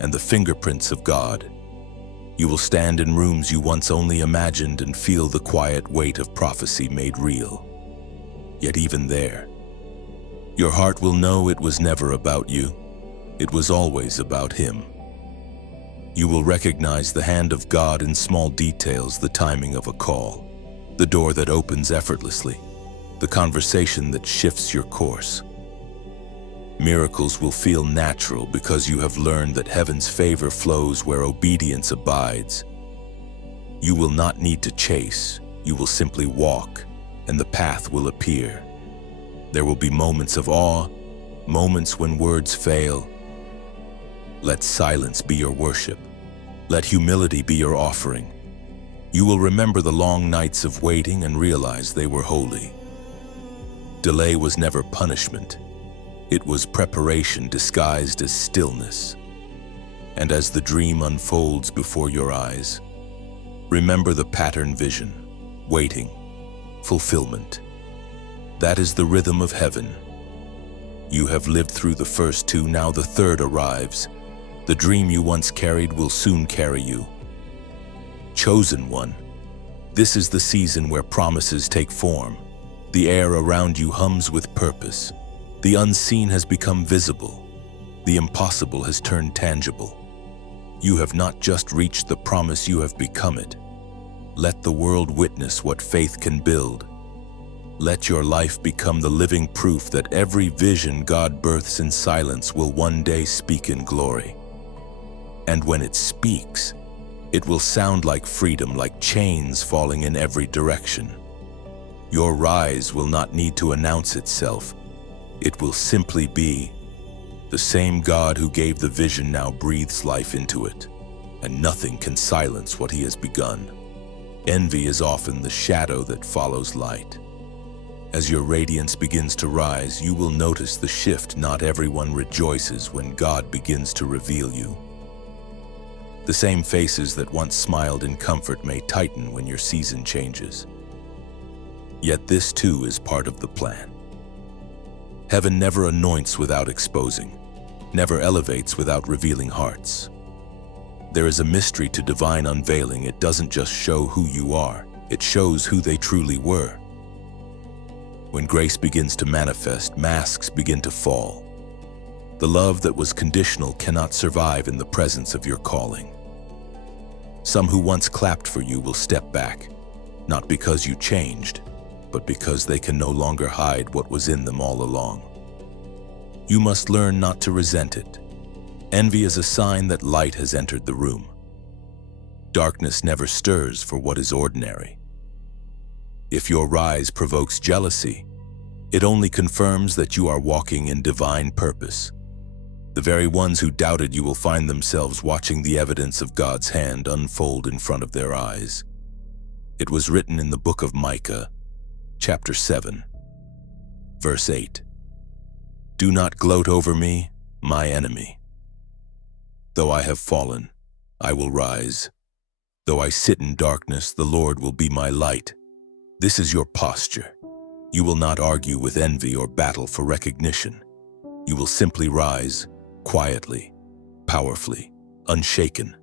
and the fingerprints of God. You will stand in rooms you once only imagined and feel the quiet weight of prophecy made real. Yet even there, your heart will know it was never about you. It was always about Him. You will recognize the hand of God in small details, the timing of a call, the door that opens effortlessly, the conversation that shifts your course. Miracles will feel natural because you have learned that heaven's favor flows where obedience abides. You will not need to chase, you will simply walk, and the path will appear. There will be moments of awe, moments when words fail. Let silence be your worship. Let humility be your offering. You will remember the long nights of waiting and realize they were holy. Delay was never punishment. It was preparation disguised as stillness. And as the dream unfolds before your eyes, remember the pattern vision, waiting, fulfillment. That is the rhythm of heaven. You have lived through the first two, now the third arrives. The dream you once carried will soon carry you. Chosen one, this is the season where promises take form. The air around you hums with purpose. The unseen has become visible. The impossible has turned tangible. You have not just reached the promise, you have become it. Let the world witness what faith can build. Let your life become the living proof that every vision God births in silence will one day speak in glory. And when it speaks, it will sound like freedom, like chains falling in every direction. Your rise will not need to announce itself. It will simply be. The same God who gave the vision now breathes life into it, and nothing can silence what He has begun. Envy is often the shadow that follows light. As your radiance begins to rise, you will notice the shift. Not everyone rejoices when God begins to reveal you. The same faces that once smiled in comfort may tighten when your season changes. Yet this too is part of the plan. Heaven never anoints without exposing, never elevates without revealing hearts. There is a mystery to divine unveiling. It doesn't just show who you are, it shows who they truly were. When grace begins to manifest, masks begin to fall. The love that was conditional cannot survive in the presence of your calling. Some who once clapped for you will step back, not because you changed, but because they can no longer hide what was in them all along. You must learn not to resent it. Envy is a sign that light has entered the room. Darkness never stirs for what is ordinary. If your rise provokes jealousy, it only confirms that you are walking in divine purpose. The very ones who doubted you will find themselves watching the evidence of God's hand unfold in front of their eyes. It was written in the book of Micah, chapter 7, verse 8. Do not gloat over me, my enemy. Though I have fallen, I will rise. Though I sit in darkness, the Lord will be my light. This is your posture. You will not argue with envy or battle for recognition. You will simply rise, quietly, powerfully, unshaken.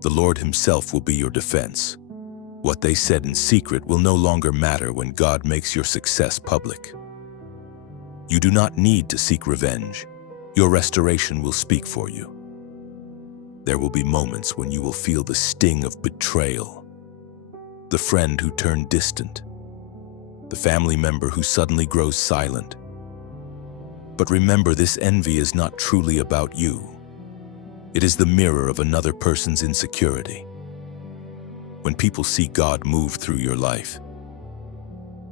The Lord Himself will be your defense. What they said in secret will no longer matter when God makes your success public. You do not need to seek revenge. Your restoration will speak for you. There will be moments when you will feel the sting of betrayal. The friend who turned distant. The family member who suddenly grows silent. But remember, this envy is not truly about you. It is the mirror of another person's insecurity. When people see God move through your life,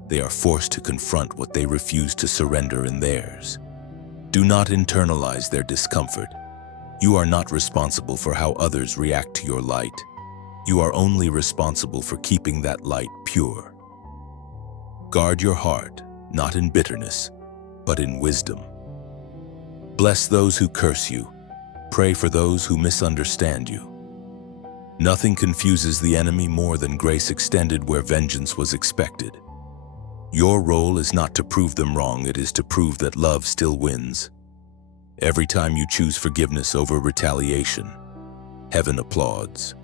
they are forced to confront what they refuse to surrender in theirs. Do not internalize their discomfort. You are not responsible for how others react to your light. You are only responsible for keeping that light pure. Guard your heart, not in bitterness, but in wisdom. Bless those who curse you. Pray for those who misunderstand you. Nothing confuses the enemy more than grace extended where vengeance was expected. Your role is not to prove them wrong, it is to prove that love still wins. Every time you choose forgiveness over retaliation, heaven applauds.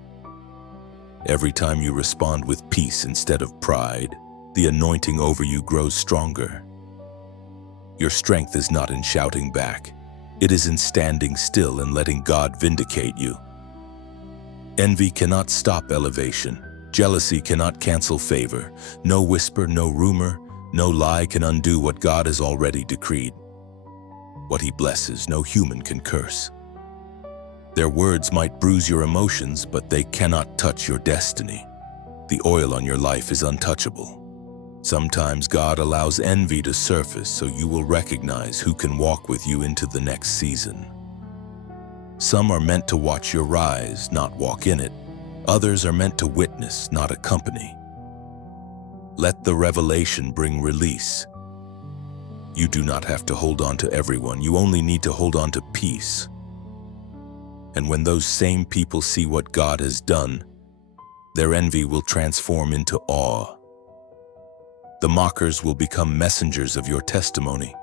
Every time you respond with peace instead of pride, the anointing over you grows stronger. Your strength is not in shouting back. It is in standing still and letting God vindicate you. Envy cannot stop elevation. Jealousy cannot cancel favor. No whisper, no rumor, no lie can undo what God has already decreed. What He blesses, no human can curse. Their words might bruise your emotions, but they cannot touch your destiny. The oil on your life is untouchable. Sometimes God allows envy to surface so you will recognize who can walk with you into the next season. Some are meant to watch your rise, not walk in it. Others are meant to witness, not accompany. Let the revelation bring release. You do not have to hold on to everyone. You only need to hold on to peace. And when those same people see what God has done, their envy will transform into awe. The mockers will become messengers of your testimony.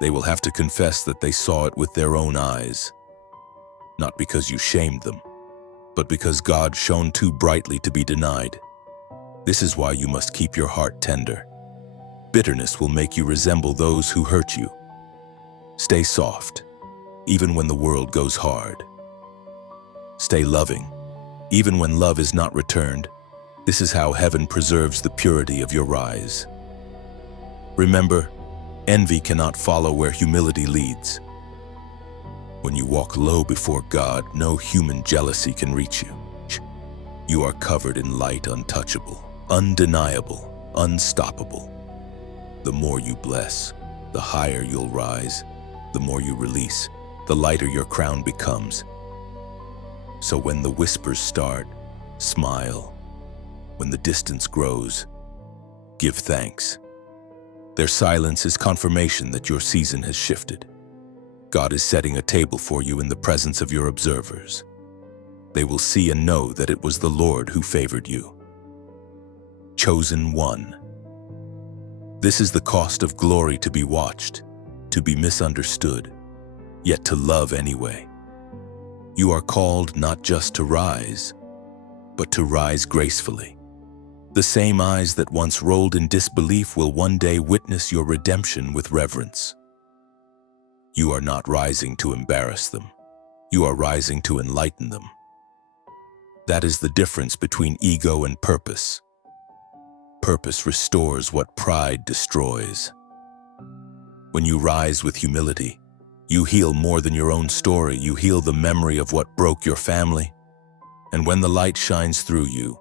They will have to confess that they saw it with their own eyes, not because you shamed them, but because God shone too brightly to be denied. This is why you must keep your heart tender. Bitterness will make you resemble those who hurt you. Stay soft, even when the world goes hard. Stay loving, even when love is not returned. This is how heaven preserves the purity of your rise. Remember, envy cannot follow where humility leads. When you walk low before God, no human jealousy can reach you. You are covered in light, untouchable, undeniable, unstoppable. The more you bless, the higher you'll rise. The more you release, the lighter your crown becomes. So when the whispers start, smile. When the distance grows, give thanks. Their silence is confirmation that your season has shifted. God is setting a table for you in the presence of your observers. They will see and know that it was the Lord who favored you. Chosen one. This is the cost of glory, to be watched, to be misunderstood, yet to love anyway. You are called not just to rise, but to rise gracefully. The same eyes that once rolled in disbelief will one day witness your redemption with reverence. You are not rising to embarrass them. You are rising to enlighten them. That is the difference between ego and purpose. Purpose restores what pride destroys. When you rise with humility, you heal more than your own story. You heal the memory of what broke your family. And when the light shines through you,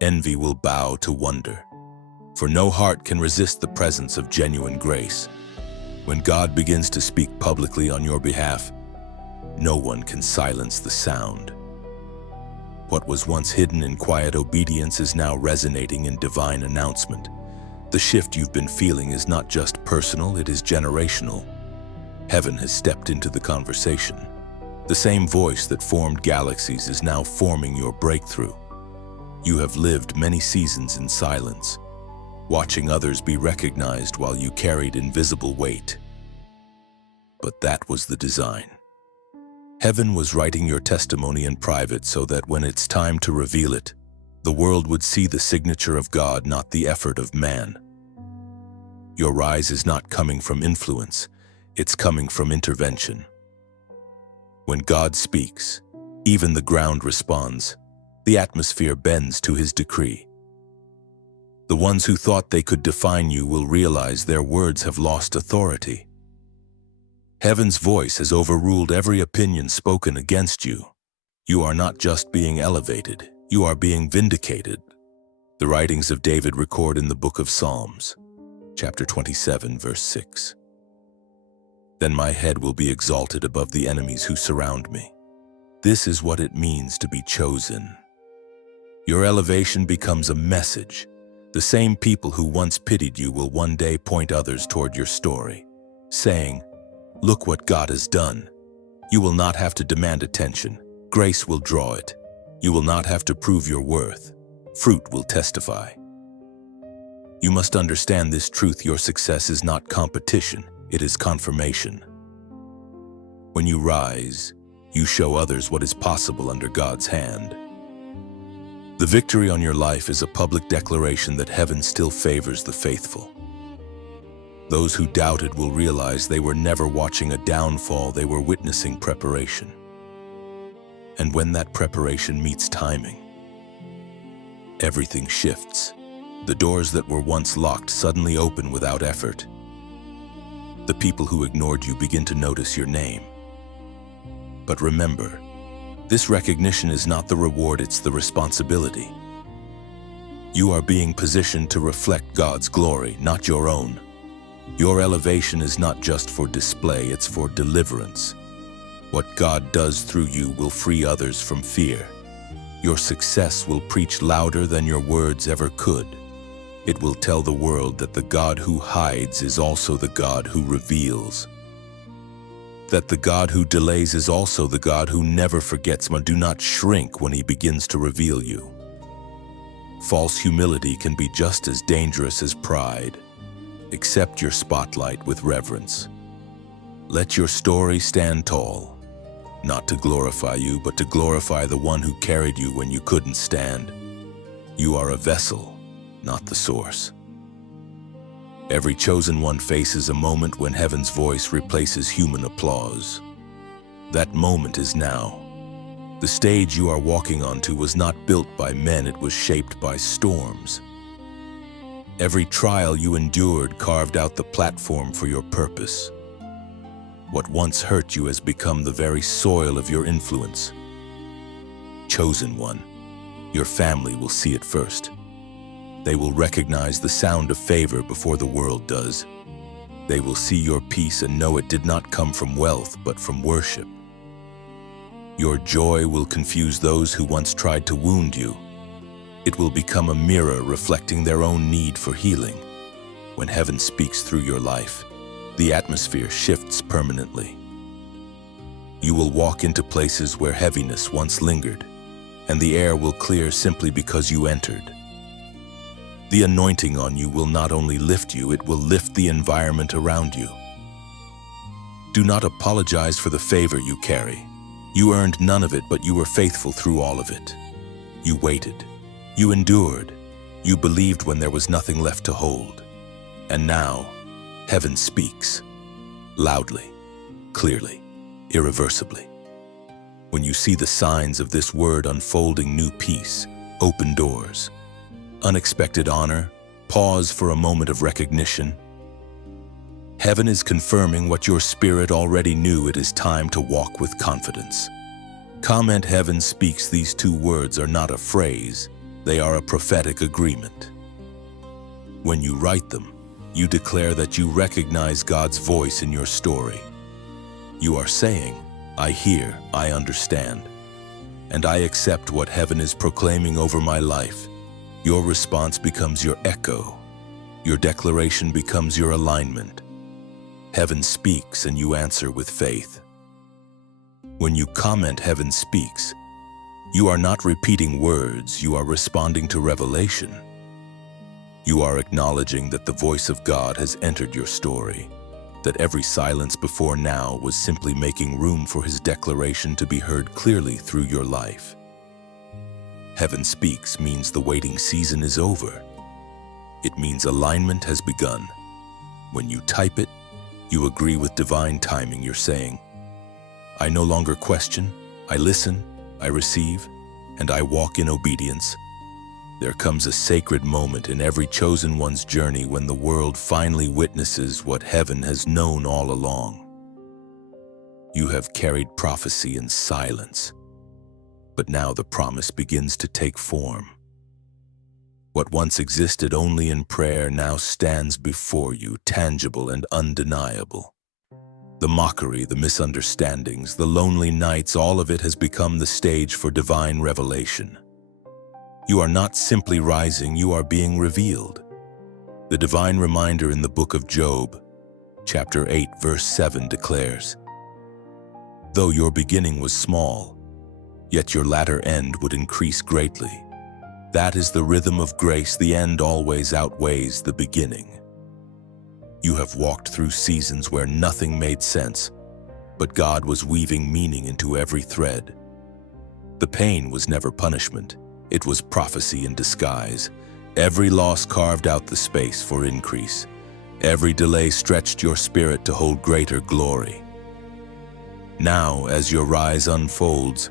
envy will bow to wonder. For no heart can resist the presence of genuine grace. When God begins to speak publicly on your behalf, no one can silence the sound. What was once hidden in quiet obedience is now resonating in divine announcement. The shift you've been feeling is not just personal, it is generational. Heaven has stepped into the conversation. The same voice that formed galaxies is now forming your breakthrough. You have lived many seasons in silence, watching others be recognized while you carried invisible weight. But that was the design. Heaven was writing your testimony in private so that when it's time to reveal it, the world would see the signature of God, not the effort of man. Your rise is not coming from influence, it's coming from intervention. When God speaks, even the ground responds. The atmosphere bends to His decree. The ones who thought they could define you will realize their words have lost authority. Heaven's voice has overruled every opinion spoken against you. You are not just being elevated, you are being vindicated. The writings of David record in the book of Psalms, chapter 27, verse 6. Then my head will be exalted above the enemies who surround me. This is what it means to be chosen. Your elevation becomes a message. The same people who once pitied you will one day point others toward your story, saying, "Look what God has done." You will not have to demand attention. Grace will draw it. You will not have to prove your worth. Fruit will testify. You must understand this truth: your success is not competition, it is confirmation. When you rise, you show others what is possible under God's hand. The victory on your life is a public declaration that heaven still favors the faithful. Those who doubted will realize they were never watching a downfall, they were witnessing preparation. And when that preparation meets timing, everything shifts. The doors that were once locked suddenly open without effort. The people who ignored you begin to notice your name. But remember, this recognition is not the reward, it's the responsibility. You are being positioned to reflect God's glory, not your own. Your elevation is not just for display, it's for deliverance. What God does through you will free others from fear. Your success will preach louder than your words ever could. It will tell the world that the God who hides is also the God who reveals. That the God who delays is also the God who never forgets. Do not shrink when He begins to reveal you. False humility can be just as dangerous as pride. Accept your spotlight with reverence. Let your story stand tall, not to glorify you, but to glorify the one who carried you when you couldn't stand. You are a vessel, not the source. Every chosen one faces a moment when heaven's voice replaces human applause. That moment is now. The stage you are walking onto was not built by men, it was shaped by storms. Every trial you endured carved out the platform for your purpose. What once hurt you has become the very soil of your influence. Chosen one, your family will see it first. They will recognize the sound of favor before the world does. They will see your peace and know it did not come from wealth, but from worship. Your joy will confuse those who once tried to wound you. It will become a mirror reflecting their own need for healing. When heaven speaks through your life, the atmosphere shifts permanently. You will walk into places where heaviness once lingered, and the air will clear simply because you entered. The anointing on you will not only lift you, it will lift the environment around you. Do not apologize for the favor you carry. You earned none of it, but you were faithful through all of it. You waited. You endured. You believed when there was nothing left to hold. And now, heaven speaks. Loudly, clearly, irreversibly. When you see the signs of this word unfolding, new peace, open doors, unexpected honor, pause for a moment of recognition. Heaven is confirming what your spirit already knew. It is time to walk with confidence. Comment: heaven speaks. These two words are not a phrase, they are a prophetic agreement. When you write them, you declare that you recognize God's voice in your story. You are saying, I hear, I understand, and I accept what heaven is proclaiming over my life. Your response becomes your echo. Your declaration becomes your alignment. Heaven speaks and you answer with faith. When you comment heaven speaks, you are not repeating words, you are responding to revelation. You are acknowledging that the voice of God has entered your story, that every silence before now was simply making room for His declaration to be heard clearly through your life. Heaven speaks means the waiting season is over. It means alignment has begun. When you type it, you agree with divine timing. You're saying, I no longer question, I listen, I receive, and I walk in obedience. There comes a sacred moment in every chosen one's journey when the world finally witnesses what heaven has known all along. You have carried prophecy in silence, but now the promise begins to take form. What once existed only in prayer now stands before you, tangible and undeniable. The mockery, the misunderstandings, the lonely nights, all of it has become the stage for divine revelation. You are not simply rising, you are being revealed. The divine reminder in the book of Job, chapter 8, verse 7 declares, "Though your beginning was small, yet your latter end would increase greatly." That is the rhythm of grace. The end always outweighs the beginning. You have walked through seasons where nothing made sense, but God was weaving meaning into every thread. The pain was never punishment. It was prophecy in disguise. Every loss carved out the space for increase. Every delay stretched your spirit to hold greater glory. Now, as your rise unfolds,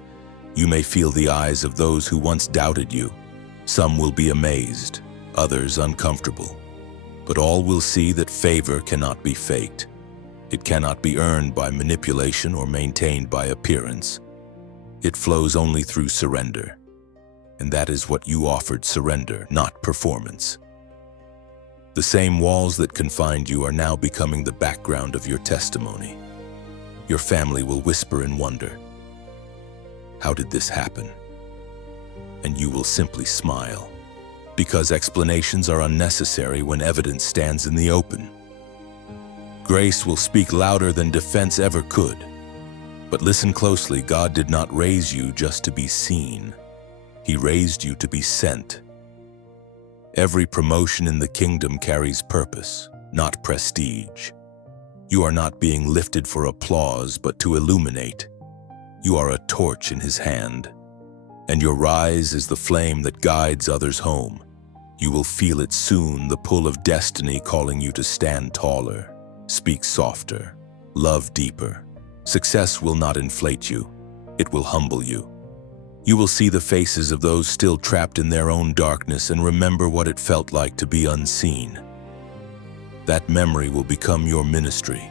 you may feel the eyes of those who once doubted you. Some will be amazed, others uncomfortable. But all will see that favor cannot be faked. It cannot be earned by manipulation or maintained by appearance. It flows only through surrender. And that is what you offered: surrender, not performance. The same walls that confined you are now becoming the background of your testimony. Your family will whisper in wonder, "How did this happen?" And you will simply smile, because explanations are unnecessary when evidence stands in the open. Grace will speak louder than defense ever could. But listen closely, God did not raise you just to be seen. He raised you to be sent. Every promotion in the kingdom carries purpose, not prestige. You are not being lifted for applause, but to illuminate. You are a torch in His hand, and your rise is the flame that guides others home. You will feel it soon, the pull of destiny calling you to stand taller, speak softer, love deeper. Success will not inflate you, it will humble you. You will see the faces of those still trapped in their own darkness and remember what it felt like to be unseen. That memory will become your ministry.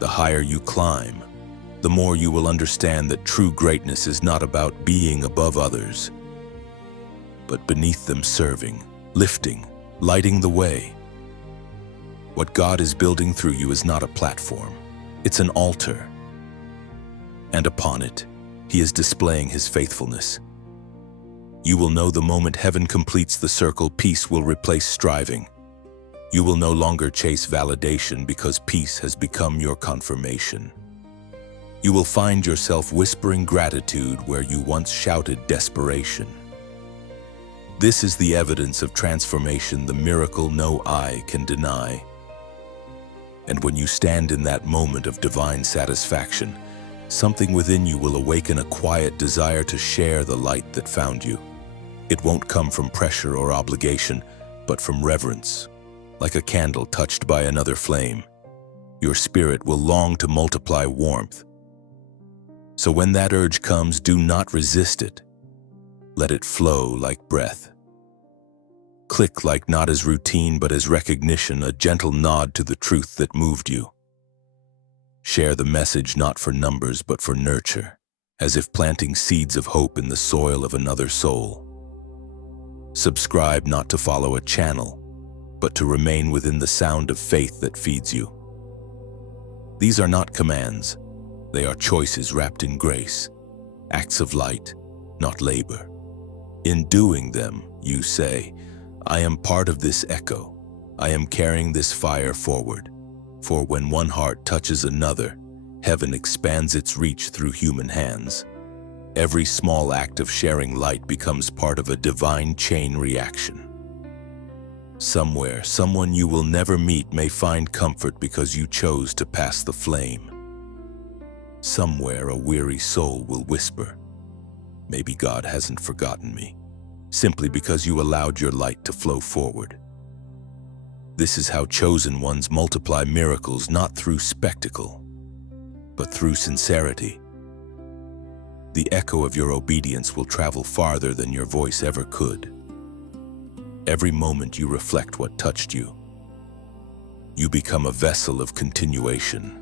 The higher you climb, the more you will understand that true greatness is not about being above others, but beneath them, serving, lifting, lighting the way. What God is building through you is not a platform, it's an altar. And upon it, He is displaying His faithfulness. You will know the moment heaven completes the circle, peace will replace striving. You will no longer chase validation because peace has become your confirmation. You will find yourself whispering gratitude where you once shouted desperation. This is the evidence of transformation, the miracle no eye can deny. And when you stand in that moment of divine satisfaction, something within you will awaken a quiet desire to share the light that found you. It won't come from pressure or obligation, but from reverence. Like a candle touched by another flame, your spirit will long to multiply warmth. So when that urge comes, do not resist it. Let it flow like breath. Click like not as routine, but as recognition, a gentle nod to the truth that moved you. Share the message not for numbers, but for nurture, as if planting seeds of hope in the soil of another soul. Subscribe not to follow a channel, but to remain within the sound of faith that feeds you. These are not commands, they are choices wrapped in grace, acts of light, not labor. In doing them, you say, "I am part of this echo, I am carrying this fire forward." For when one heart touches another, heaven expands its reach through human hands. Every small act of sharing light becomes part of a divine chain reaction. Somewhere, someone you will never meet may find comfort because you chose to pass the flame. Somewhere, a weary soul will whisper, "Maybe God hasn't forgotten me," simply because you allowed your light to flow forward. This is how chosen ones multiply miracles, not through spectacle, but through sincerity. The echo of your obedience will travel farther than your voice ever could. Every moment you reflect what touched you. You become a vessel of continuation.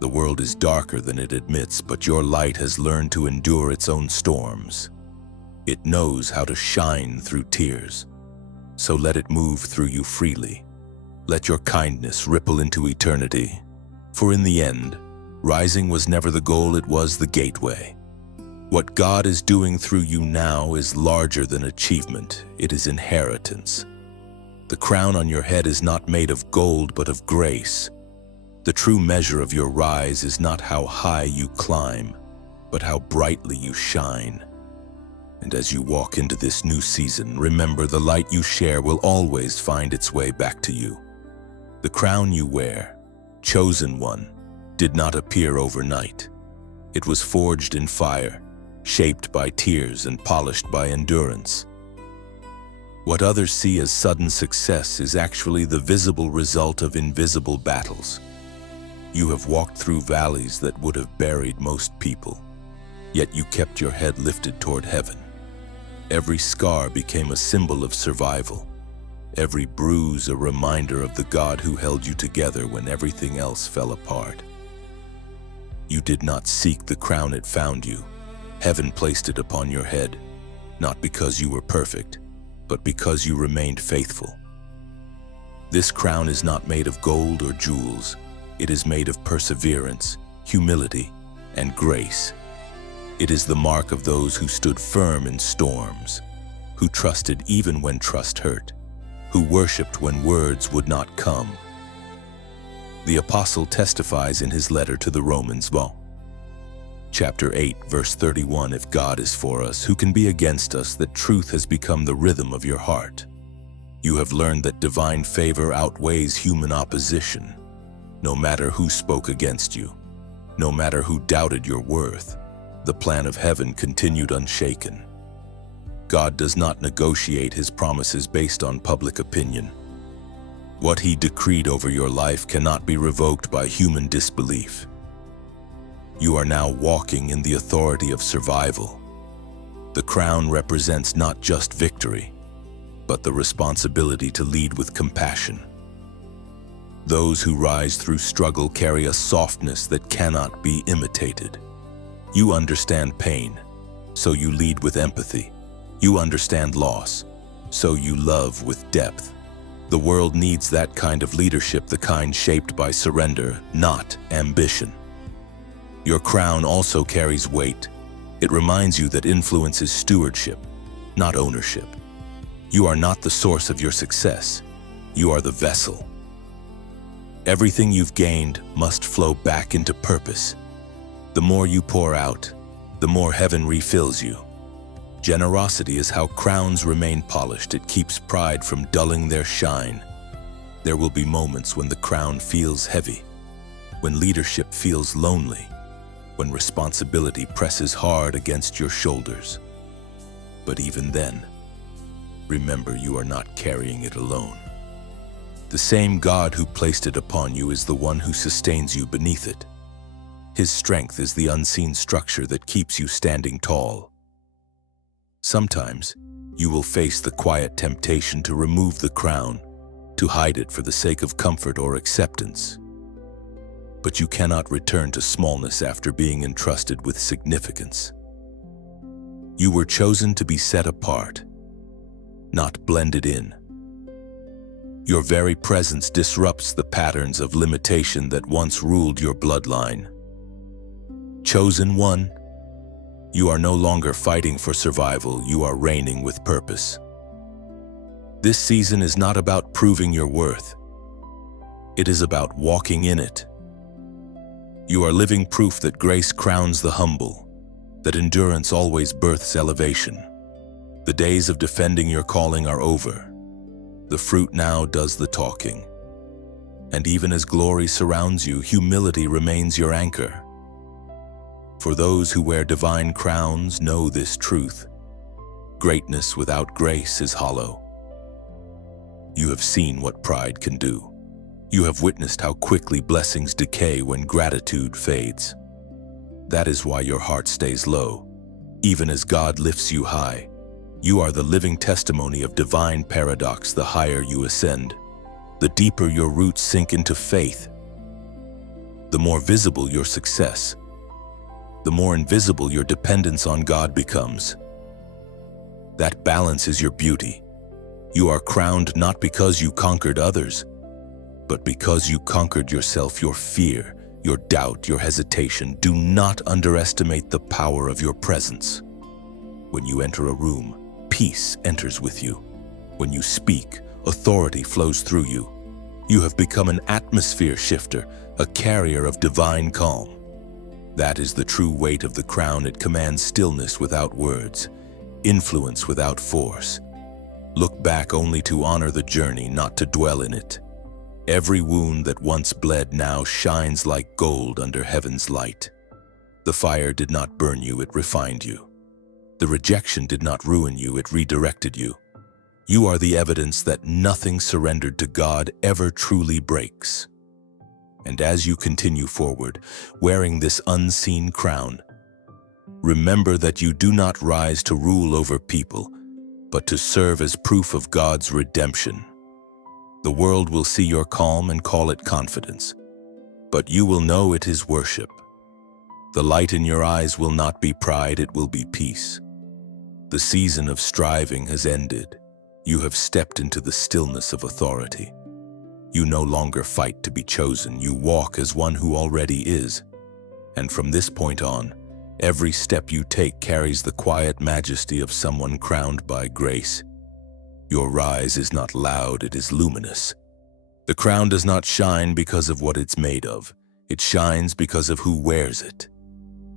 The world is darker than it admits, but your light has learned to endure its own storms. It knows how to shine through tears. So let it move through you freely. Let your kindness ripple into eternity. For in the end, rising was never the goal, it was the gateway. What God is doing through you now is larger than achievement, it is inheritance. The crown on your head is not made of gold but of grace. The true measure of your rise is not how high you climb, but how brightly you shine. And as you walk into this new season, remember the light you share will always find its way back to you. The crown you wear, chosen one, did not appear overnight. It was forged in fire, shaped by tears and polished by endurance. What others see as sudden success is actually the visible result of invisible battles. You have walked through valleys that would have buried most people, yet you kept your head lifted toward heaven. Every scar became a symbol of survival, every bruise a reminder of the God who held you together when everything else fell apart. You did not seek the crown, it found you. Heaven placed it upon your head, not because you were perfect, but because you remained faithful. This crown is not made of gold or jewels. It is made of perseverance, humility, and grace. It is the mark of those who stood firm in storms, who trusted even when trust hurt, who worshiped when words would not come. The apostle testifies in his letter to the Romans, chapter 8, verse 31, "If God is for us, who can be against us? That truth has become the rhythm of your heart. You have learned that divine favor outweighs human opposition. No matter who spoke against you, no matter who doubted your worth, the plan of heaven continued unshaken. God does not negotiate his promises based on public opinion. What he decreed over your life cannot be revoked by human disbelief. You are now walking in the authority of survival. The crown represents not just victory, but the responsibility to lead with compassion. Those who rise through struggle carry a softness that cannot be imitated. You understand pain, so you lead with empathy. You understand loss, so you love with depth. The world needs that kind of leadership, the kind shaped by surrender, not ambition. Your crown also carries weight. It reminds you that influence is stewardship, not ownership. You are not the source of your success. You are the vessel. Everything you've gained must flow back into purpose. The more you pour out, the more heaven refills you. Generosity is how crowns remain polished. It keeps pride from dulling their shine. There will be moments when the crown feels heavy, when leadership feels lonely, when responsibility presses hard against your shoulders. But even then, remember you are not carrying it alone. The same God who placed it upon you is the one who sustains you beneath it. His strength is the unseen structure that keeps you standing tall. Sometimes, you will face the quiet temptation to remove the crown, to hide it for the sake of comfort or acceptance. But you cannot return to smallness after being entrusted with significance. You were chosen to be set apart, not blended in. Your very presence disrupts the patterns of limitation that once ruled your bloodline. Chosen one, you are no longer fighting for survival, you are reigning with purpose. This season is not about proving your worth. It is about walking in it. You are living proof that grace crowns the humble, that endurance always births elevation. The days of defending your calling are over. The fruit now does the talking. And even as glory surrounds you, humility remains your anchor. For those who wear divine crowns know this truth. Greatness without grace is hollow. You have seen what pride can do. You have witnessed how quickly blessings decay when gratitude fades. That is why your heart stays low. Even as God lifts you high, you are the living testimony of divine paradox. The higher you ascend, the deeper your roots sink into faith. The more visible your success, the more invisible your dependence on God becomes. That balance is your beauty. You are crowned not because you conquered others, but because you conquered yourself, your fear, your doubt, your hesitation. Do not underestimate the power of your presence. When you enter a room, peace enters with you. When you speak, authority flows through you. You have become an atmosphere shifter, a carrier of divine calm. That is the true weight of the crown. It commands stillness without words, influence without force. Look back only to honor the journey, not to dwell in it. Every wound that once bled now shines like gold under heaven's light. The fire did not burn you, it refined you. The rejection did not ruin you, it redirected you. You are the evidence that nothing surrendered to God ever truly breaks. And as you continue forward, wearing this unseen crown, remember that you do not rise to rule over people, but to serve as proof of God's redemption. The world will see your calm and call it confidence, but you will know it is worship. The light in your eyes will not be pride, it will be peace. The season of striving has ended. You have stepped into the stillness of authority. You no longer fight to be chosen, you walk as one who already is. And from this point on, every step you take carries the quiet majesty of someone crowned by grace. Your rise is not loud, it is luminous. The crown does not shine because of what it's made of. It shines because of who wears it.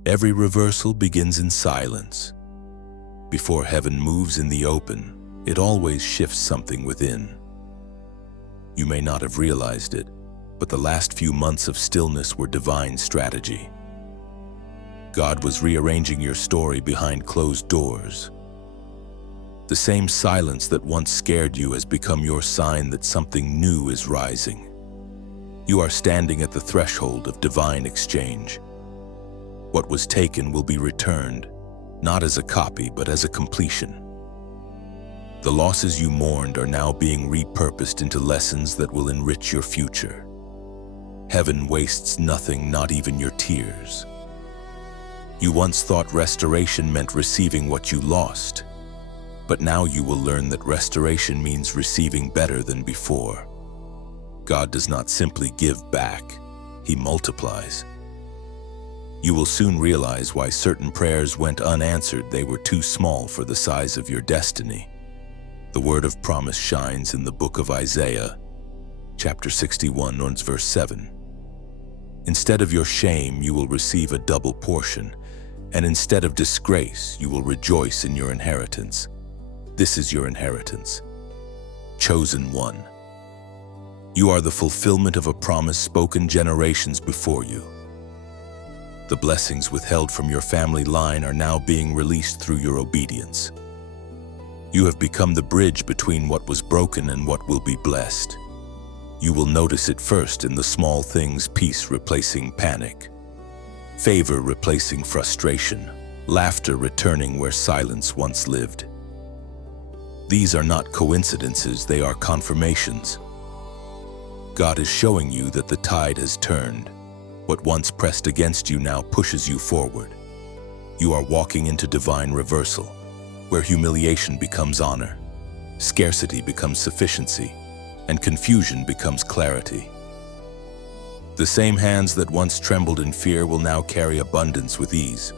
Every reversal begins in silence. Before heaven moves in the open, it always shifts something within. You may not have realized it, but the last few months of stillness were divine strategy. God was rearranging your story behind closed doors. The same silence that once scared you has become your sign that something new is rising. You are standing at the threshold of divine exchange. What was taken will be returned, not as a copy, but as a completion. The losses you mourned are now being repurposed into lessons that will enrich your future. Heaven wastes nothing, not even your tears. You once thought restoration meant receiving what you lost, but now you will learn that restoration means receiving better than before. God does not simply give back, He multiplies. You will soon realize why certain prayers went unanswered. They were too small for the size of your destiny. The word of promise shines in the book of Isaiah, chapter 61, verse 7. Instead of your shame, you will receive a double portion, and instead of disgrace, you will rejoice in your inheritance. This is your inheritance. Chosen one. You are the fulfillment of a promise spoken generations before you. The blessings withheld from your family line are now being released through your obedience. You have become the bridge between what was broken and what will be blessed. You will notice it first in the small things: peace replacing panic, favor replacing frustration, laughter returning where silence once lived. These are not coincidences, they are confirmations. God is showing you that the tide has turned. What once pressed against you now pushes you forward. You are walking into divine reversal, where humiliation becomes honor, scarcity becomes sufficiency, and confusion becomes clarity. The same hands that once trembled in fear will now carry abundance with ease.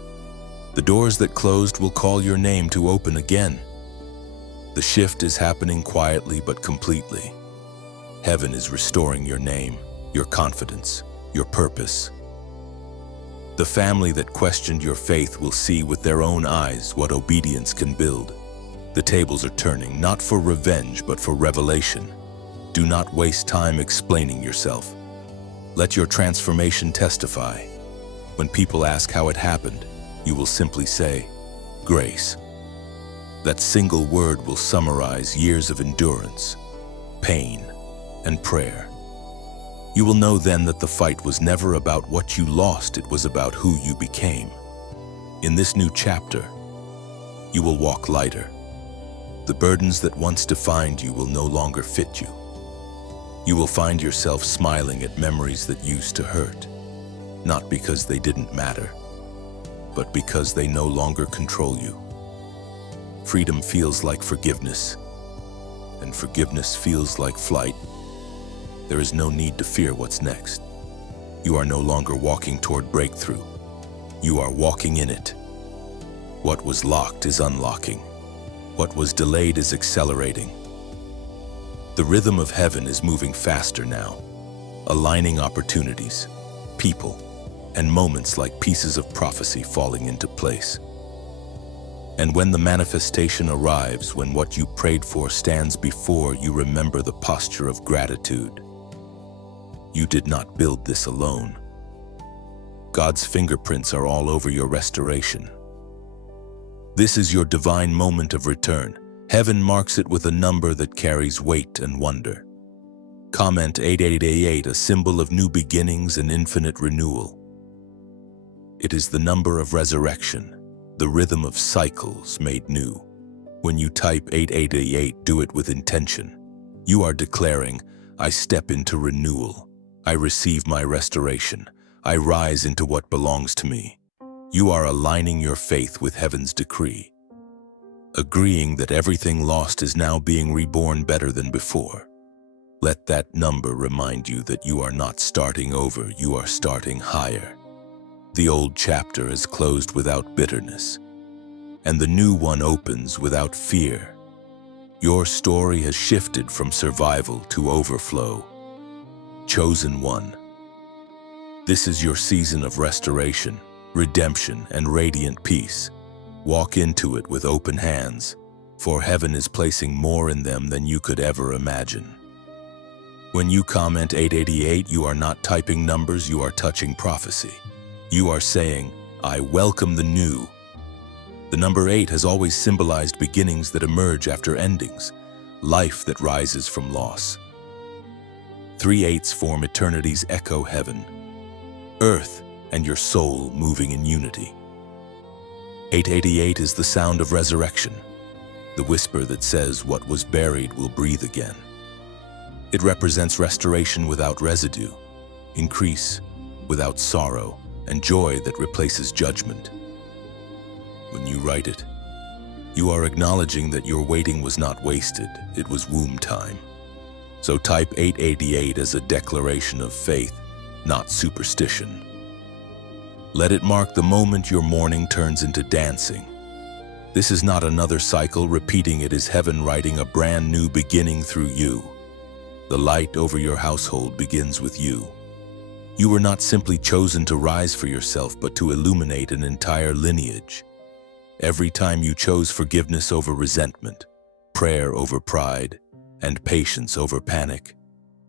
The doors that closed will call your name to open again. The shift is happening quietly but completely. Heaven is restoring your name, your confidence, your purpose. The family that questioned your faith will see with their own eyes what obedience can build. The tables are turning, not for revenge, but for revelation. Do not waste time explaining yourself. Let your transformation testify. When people ask how it happened, you will simply say, grace. That single word will summarize years of endurance, pain, and prayer. You will know then that the fight was never about what you lost, it was about who you became. In this new chapter, you will walk lighter. The burdens that once defined you will no longer fit you. You will find yourself smiling at memories that used to hurt, not because they didn't matter, but because they no longer control you. Freedom feels like forgiveness, and forgiveness feels like flight. There is no need to fear what's next. You are no longer walking toward breakthrough. You are walking in it. What was locked is unlocking. What was delayed is accelerating. The rhythm of heaven is moving faster now, aligning opportunities, people, and moments like pieces of prophecy falling into place. And when the manifestation arrives, when what you prayed for stands before you, remember the posture of gratitude. You did not build this alone. God's fingerprints are all over your restoration. This is your divine moment of return. Heaven marks it with a number that carries weight and wonder. Comment 8888, a symbol of new beginnings and infinite renewal. It is the number of resurrection, the rhythm of cycles made new. When you type 8888, do it with intention. You are declaring, I step into renewal. I receive my restoration. I rise into what belongs to me. You are aligning your faith with heaven's decree, agreeing that everything lost is now being reborn better than before. Let that number remind you that you are not starting over, you are starting higher. The old chapter is closed without bitterness, and the new one opens without fear. Your story has shifted from survival to overflow. Chosen one. This is your season of restoration, redemption, and radiant peace. Walk into it with open hands, for heaven is placing more in them than you could ever imagine. When you comment 888, you are not typing numbers, you are touching prophecy. You are saying, I welcome the new. The number 8 has always symbolized beginnings that emerge after endings, life that rises from loss. 3 8s form eternity's echo heaven, earth and your soul moving in unity. 888 is the sound of resurrection, the whisper that says what was buried will breathe again. It represents restoration without residue, increase without sorrow, and joy that replaces judgment. When you write it, you are acknowledging that your waiting was not wasted, it was womb time. So type 888 as a declaration of faith, not superstition. Let it mark the moment your mourning turns into dancing. This is not another cycle repeating, it is heaven writing a brand new beginning through you. The light over your household begins with you. You were not simply chosen to rise for yourself, but to illuminate an entire lineage. Every time you chose forgiveness over resentment, prayer over pride, and patience over panic,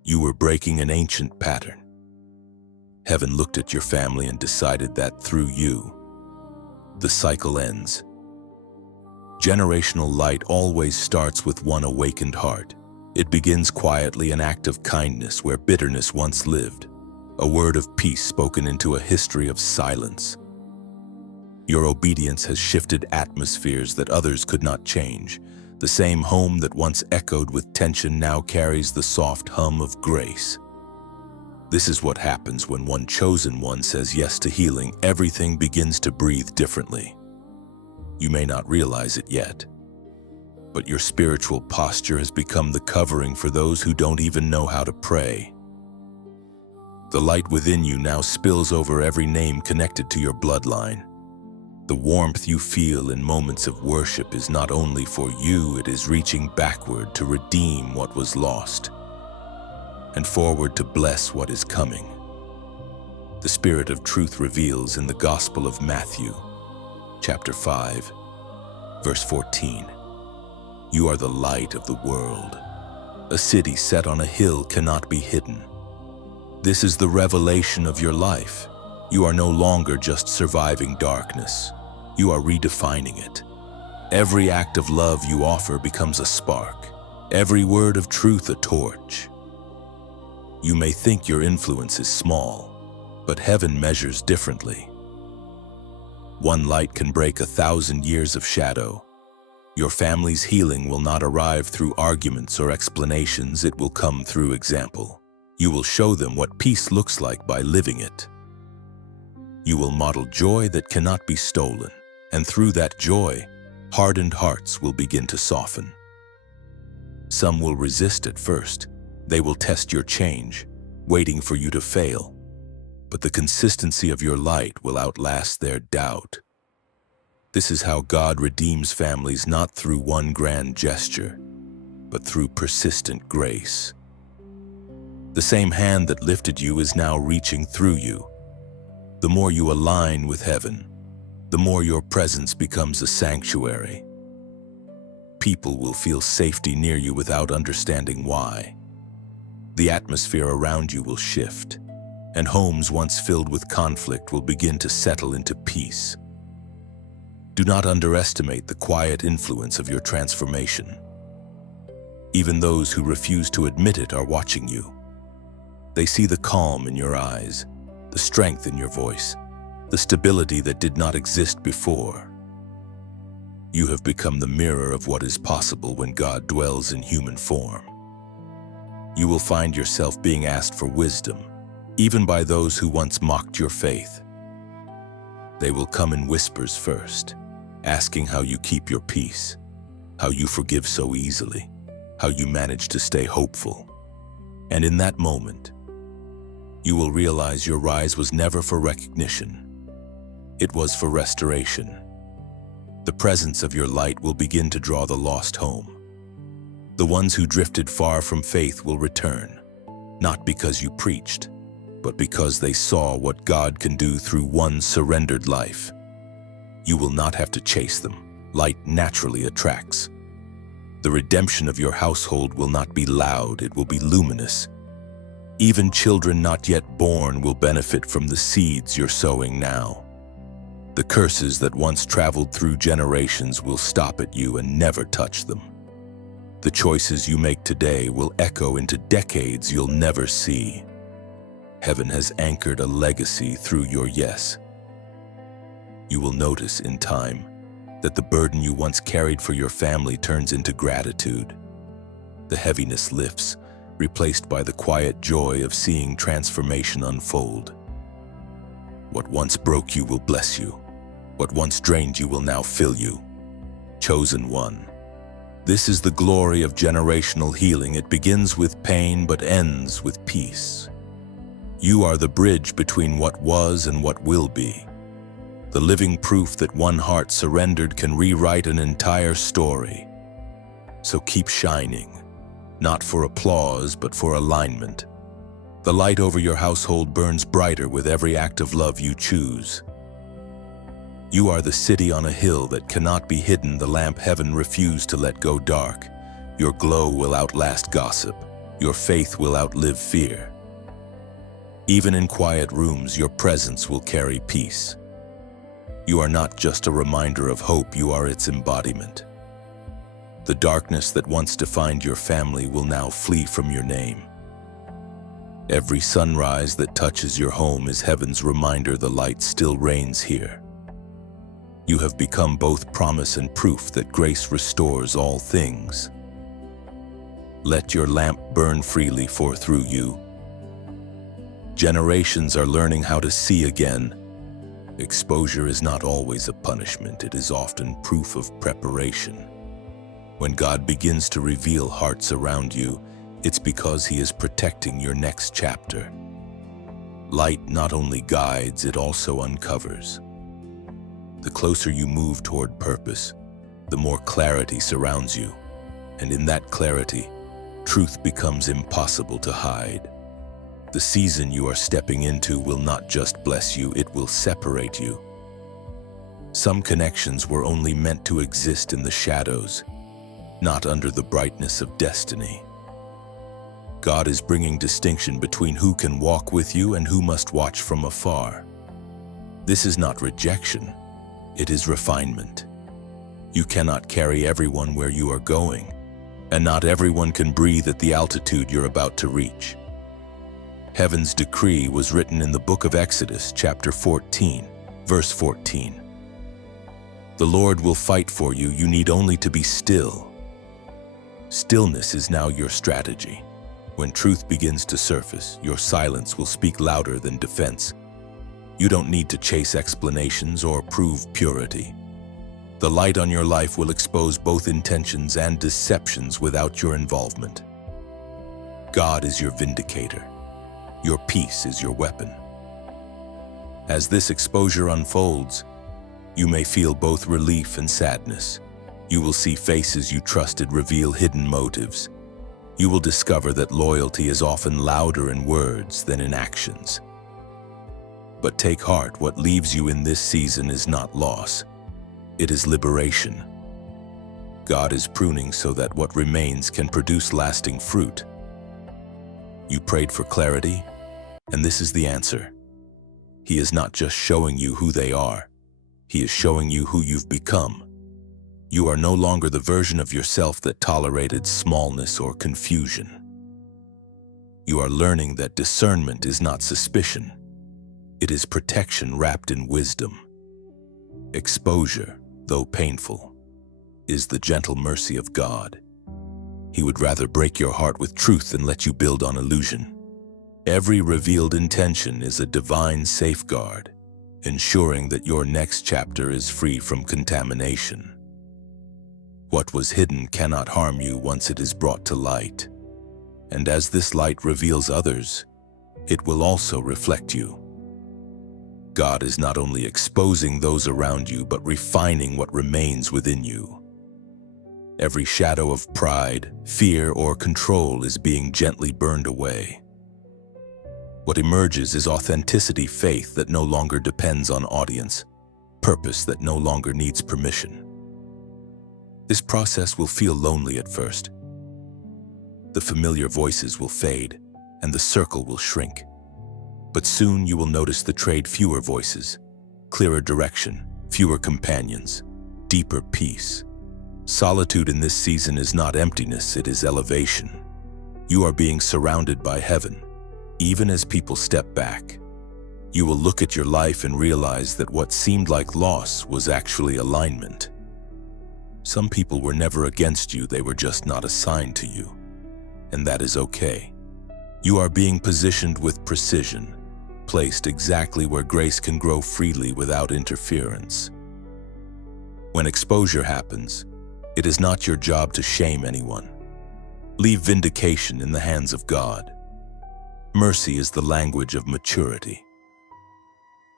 you were breaking an ancient pattern. Heaven looked at your family and decided that through you, the cycle ends. Generational light always starts with one awakened heart. It begins quietly, an act of kindness where bitterness once lived, a word of peace spoken into a history of silence. Your obedience has shifted atmospheres that others could not change. The same home that once echoed with tension now carries the soft hum of grace. This is what happens when one chosen one says yes to healing. Everything begins to breathe differently. You may not realize it yet, but your spiritual posture has become the covering for those who don't even know how to pray. The light within you now spills over every name connected to your bloodline. The warmth you feel in moments of worship is not only for you, it is reaching backward to redeem what was lost, and forward to bless what is coming. The Spirit of Truth reveals in the Gospel of Matthew, chapter 5, verse 14. You are the light of the world. A city set on a hill cannot be hidden. This is the revelation of your life. You are no longer just surviving darkness. You are redefining it. Every act of love you offer becomes a spark. Every word of truth a torch. You may think your influence is small, but heaven measures differently. One light can break 1,000 years of shadow. Your family's healing will not arrive through arguments or explanations, it will come through example. You will show them what peace looks like by living it. You will model joy that cannot be stolen, and through that joy, hardened hearts will begin to soften. Some will resist at first. They will test your change, waiting for you to fail. but the consistency of your light will outlast their doubt. This is how God redeems families, not through one grand gesture, but through persistent grace. The same hand that lifted you is now reaching through you. The more you align with heaven, the more your presence becomes a sanctuary. People will feel safety near you without understanding why. The atmosphere around you will shift, and homes once filled with conflict will begin to settle into peace. Do not underestimate the quiet influence of your transformation. Even those who refuse to admit it are watching you. They see the calm in your eyes, the strength in your voice, the stability that did not exist before. You have become the mirror of what is possible when God dwells in human form. You will find yourself being asked for wisdom, even by those who once mocked your faith. They will come in whispers first, asking how you keep your peace, how you forgive so easily, how you manage to stay hopeful. And in that moment, you will realize your rise was never for recognition. It was for restoration. The presence of your light will begin to draw the lost home. The ones who drifted far from faith will return, not because you preached, but because they saw what God can do through one surrendered life. You will not have to chase them. Light naturally attracts. The redemption of your household will not be loud, it will be luminous. Even children not yet born will benefit from the seeds you're sowing now. The curses that once traveled through generations will stop at you and never touch them. The choices you make today will echo into decades you'll never see. Heaven has anchored a legacy through your yes. You will notice in time that the burden you once carried for your family turns into gratitude. The heaviness lifts, replaced by the quiet joy of seeing transformation unfold. What once broke you will bless you. What once drained you will now fill you. Chosen one. This is the glory of generational healing. It begins with pain but ends with peace. You are the bridge between what was and what will be. The living proof that one heart surrendered can rewrite an entire story. So keep shining, not for applause but for alignment. The light over your household burns brighter with every act of love you choose. You are the city on a hill that cannot be hidden, the lamp heaven refused to let go dark. Your glow will outlast gossip. Your faith will outlive fear. Even in quiet rooms, your presence will carry peace. You are not just a reminder of hope, you are its embodiment. The darkness that once defined your family will now flee from your name. Every sunrise that touches your home is heaven's reminder the light still reigns here. You have become both promise and proof that grace restores all things. Let your lamp burn freely, for through you, generations are learning how to see again. Exposure is not always a punishment, it is often proof of preparation. When God begins to reveal hearts around you, it's because He is protecting your next chapter. Light not only guides, it also uncovers. The closer you move toward purpose, the more clarity surrounds you, and in that clarity, truth becomes impossible to hide. The season you are stepping into will not just bless you, it will separate you. Some connections were only meant to exist in the shadows, not under the brightness of destiny. God is bringing distinction between who can walk with you and who must watch from afar. This is not rejection, it is refinement. You cannot carry everyone where you are going, and not everyone can breathe at the altitude you're about to reach. Heaven's decree was written in the book of Exodus, chapter 14, verse 14. The Lord will fight for you, you need only to be still. Stillness is now your strategy. When truth begins to surface, your silence will speak louder than defense. You don't need to chase explanations or prove purity. The light on your life will expose both intentions and deceptions without your involvement. God is your vindicator. Your peace is your weapon. As this exposure unfolds, you may feel both relief and sadness. You will see faces you trusted reveal hidden motives. You will discover that loyalty is often louder in words than in actions. But take heart, what leaves you in this season is not loss. It is liberation. God is pruning so that what remains can produce lasting fruit. You prayed for clarity, and this is the answer. He is not just showing you who they are. He is showing you who you've become. You are no longer the version of yourself that tolerated smallness or confusion. You are learning that discernment is not suspicion. It is protection wrapped in wisdom. Exposure, though painful, is the gentle mercy of God. He would rather break your heart with truth than let you build on illusion. Every revealed intention is a divine safeguard, ensuring that your next chapter is free from contamination. What was hidden cannot harm you once it is brought to light. And as this light reveals others, it will also reflect you. God is not only exposing those around you, but refining what remains within you. Every shadow of pride, fear, or control is being gently burned away. What emerges is authenticity, faith that no longer depends on audience, purpose that no longer needs permission. This process will feel lonely at first. The familiar voices will fade, and the circle will shrink. But soon you will notice the trade: fewer voices, clearer direction, fewer companions, deeper peace. Solitude in this season is not emptiness, it is elevation. You are being surrounded by heaven. Even as people step back, you will look at your life and realize that what seemed like loss was actually alignment. Some people were never against you, they were just not assigned to you. And that is okay. You are being positioned with precision, placed exactly where grace can grow freely without interference. When exposure happens, it is not your job to shame anyone. Leave vindication in the hands of God. Mercy is the language of maturity.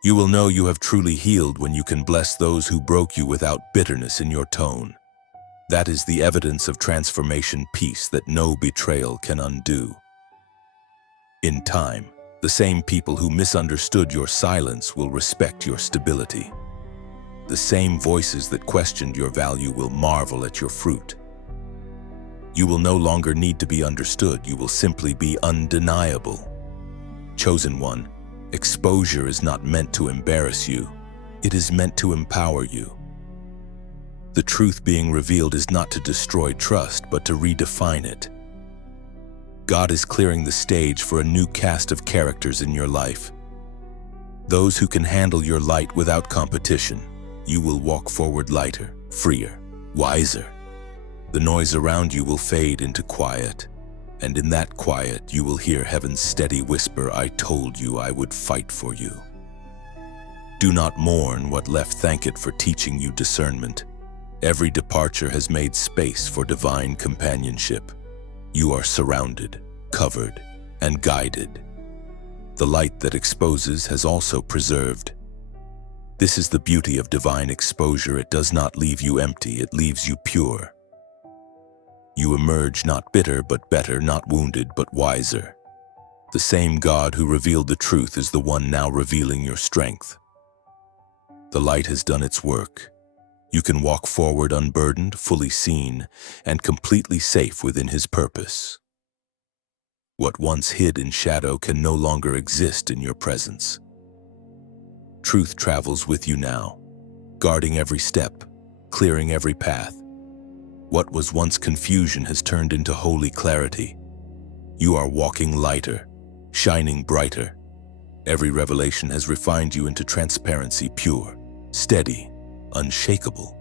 You will know you have truly healed when you can bless those who broke you without bitterness in your tone. That is the evidence of transformation, peace that no betrayal can undo. In time, the same people who misunderstood your silence will respect your stability. The same voices that questioned your value will marvel at your fruit. You will no longer need to be understood, you will simply be undeniable. Chosen one, exposure is not meant to embarrass you, it is meant to empower you. The truth being revealed is not to destroy trust, but to redefine it. God is clearing the stage for a new cast of characters in your life. Those who can handle your light without competition. You will walk forward lighter, freer, wiser. The noise around you will fade into quiet, and in that quiet you will hear heaven's steady whisper, "I told you I would fight for you." Do not mourn what left, thank it for teaching you discernment. Every departure has made space for divine companionship. You are surrounded, covered, and guided. The light that exposes has also preserved. This is the beauty of divine exposure. It does not leave you empty, it leaves you pure. You emerge not bitter but better, not wounded but wiser. The same God who revealed the truth is the one now revealing your strength. The light has done its work. You can walk forward unburdened, fully seen, and completely safe within His purpose. What once hid in shadow can no longer exist in your presence. Truth travels with you now, guarding every step, clearing every path. What was once confusion has turned into holy clarity. You are walking lighter, shining brighter. Every revelation has refined you into transparency, pure, steady, unshakable.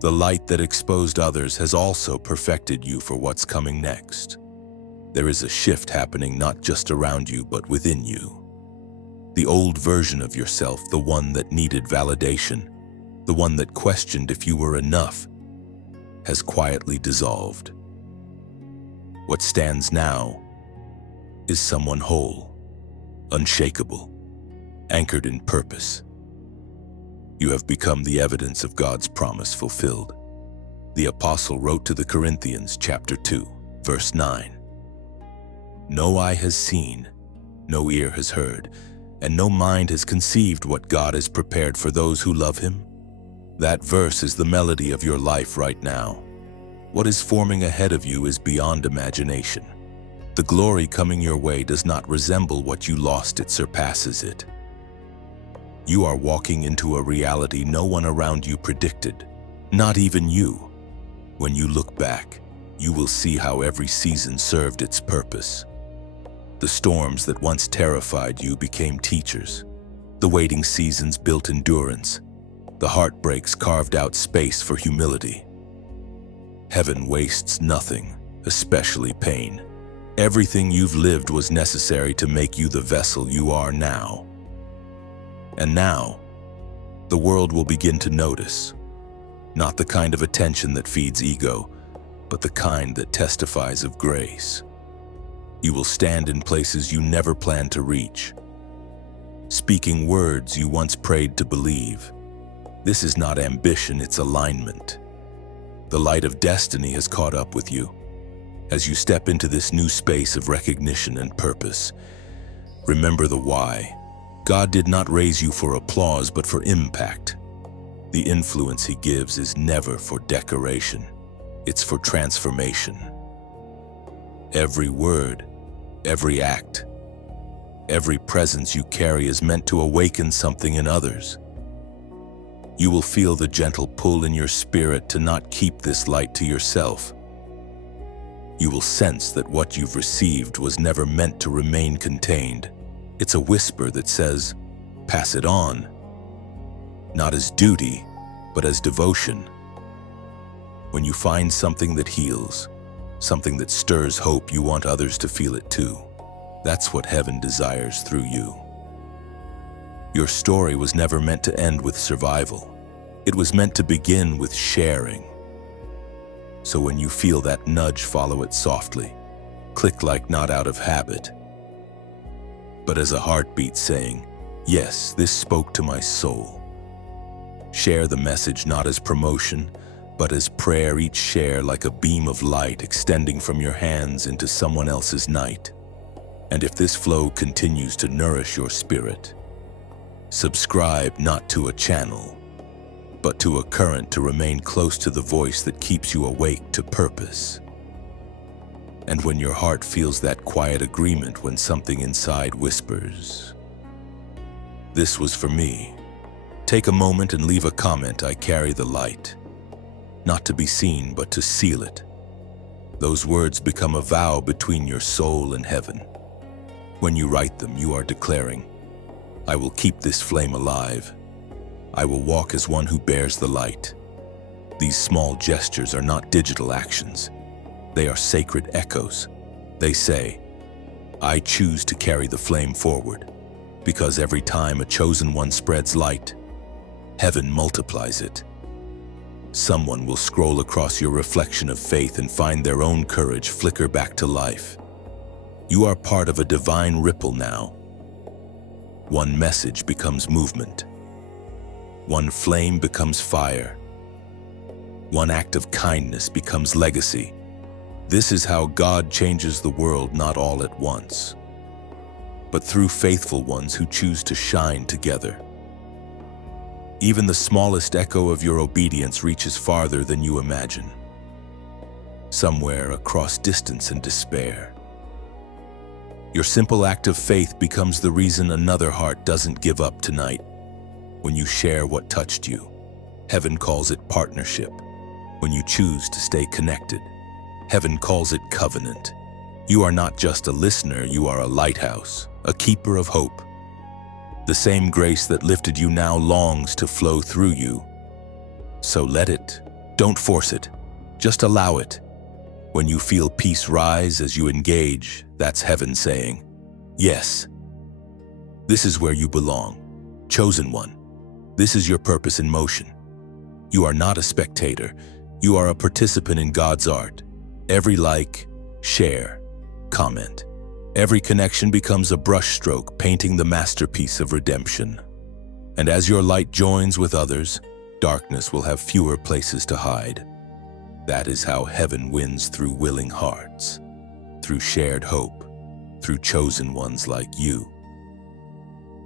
The light that exposed others has also perfected you for what's coming next. There is a shift happening not just around you, but within you. The old version of yourself, the one that needed validation, the one that questioned if you were enough, has quietly dissolved. What stands now is someone whole, unshakable, anchored in purpose. You have become the evidence of God's promise fulfilled. The apostle wrote to the Corinthians, chapter 2, verse 9. No eye has seen, no ear has heard, and no mind has conceived what God has prepared for those who love Him. That verse is the melody of your life right now. What is forming ahead of you is beyond imagination. The glory coming your way does not resemble what you lost, it surpasses it. You are walking into a reality no one around you predicted, not even you. When you look back, you will see how every season served its purpose. The storms that once terrified you became teachers. The waiting seasons built endurance. The heartbreaks carved out space for humility. Heaven wastes nothing, especially pain. Everything you've lived was necessary to make you the vessel you are now. And now, the world will begin to notice. Not the kind of attention that feeds ego, but the kind that testifies of grace. You will stand in places you never planned to reach, speaking words you once prayed to believe. This is not ambition, it's alignment. The light of destiny has caught up with you. As you step into this new space of recognition and purpose, remember the why. God did not raise you for applause, but for impact. The influence He gives is never for decoration. It's for transformation. Every word, every act, every presence you carry is meant to awaken something in others. You will feel the gentle pull in your spirit to not keep this light to yourself. You will sense that what you've received was never meant to remain contained. It's a whisper that says, pass it on. Not as duty, but as devotion. When you find something that heals, something that stirs hope, you want others to feel it too. That's what heaven desires through you. Your story was never meant to end with survival. It was meant to begin with sharing. So when you feel that nudge, follow it softly. Click like not out of habit, but as a heartbeat saying, yes, this spoke to my soul. Share the message not as promotion, but as prayer, each share like a beam of light extending from your hands into someone else's night. And if this flow continues to nourish your spirit, subscribe not to a channel, but to a current to remain close to the voice that keeps you awake to purpose. And when your heart feels that quiet agreement, when something inside whispers, this was for me, take a moment and leave a comment. I carry the light, not to be seen, but to seal it. Those words become a vow between your soul and heaven. When you write them, you are declaring, I will keep this flame alive. I will walk as one who bears the light. These small gestures are not digital actions. They are sacred echoes. They say, I choose to carry the flame forward, because every time a chosen one spreads light, heaven multiplies it. Someone will scroll across your reflection of faith and find their own courage flicker back to life. You are part of a divine ripple now. One message becomes movement. One flame becomes fire. One act of kindness becomes legacy. This is how God changes the world, not all at once, but through faithful ones who choose to shine together. Even the smallest echo of your obedience reaches farther than you imagine, somewhere across distance and despair. Your simple act of faith becomes the reason another heart doesn't give up tonight. When you share what touched you, heaven calls it partnership. When you choose to stay connected, heaven calls it covenant. You are not just a listener, you are a lighthouse, a keeper of hope. The same grace that lifted you now longs to flow through you. So let it. Don't force it. Just allow it. When you feel peace rise as you engage, that's heaven saying, yes, this is where you belong, chosen one. This is your purpose in motion. You are not a spectator. You are a participant in God's art. Every like, share, comment, Every connection becomes a brushstroke painting the masterpiece of redemption. And as your light joins with others, darkness will have fewer places to hide. That is how heaven wins through willing hearts, through shared hope, through chosen ones like you.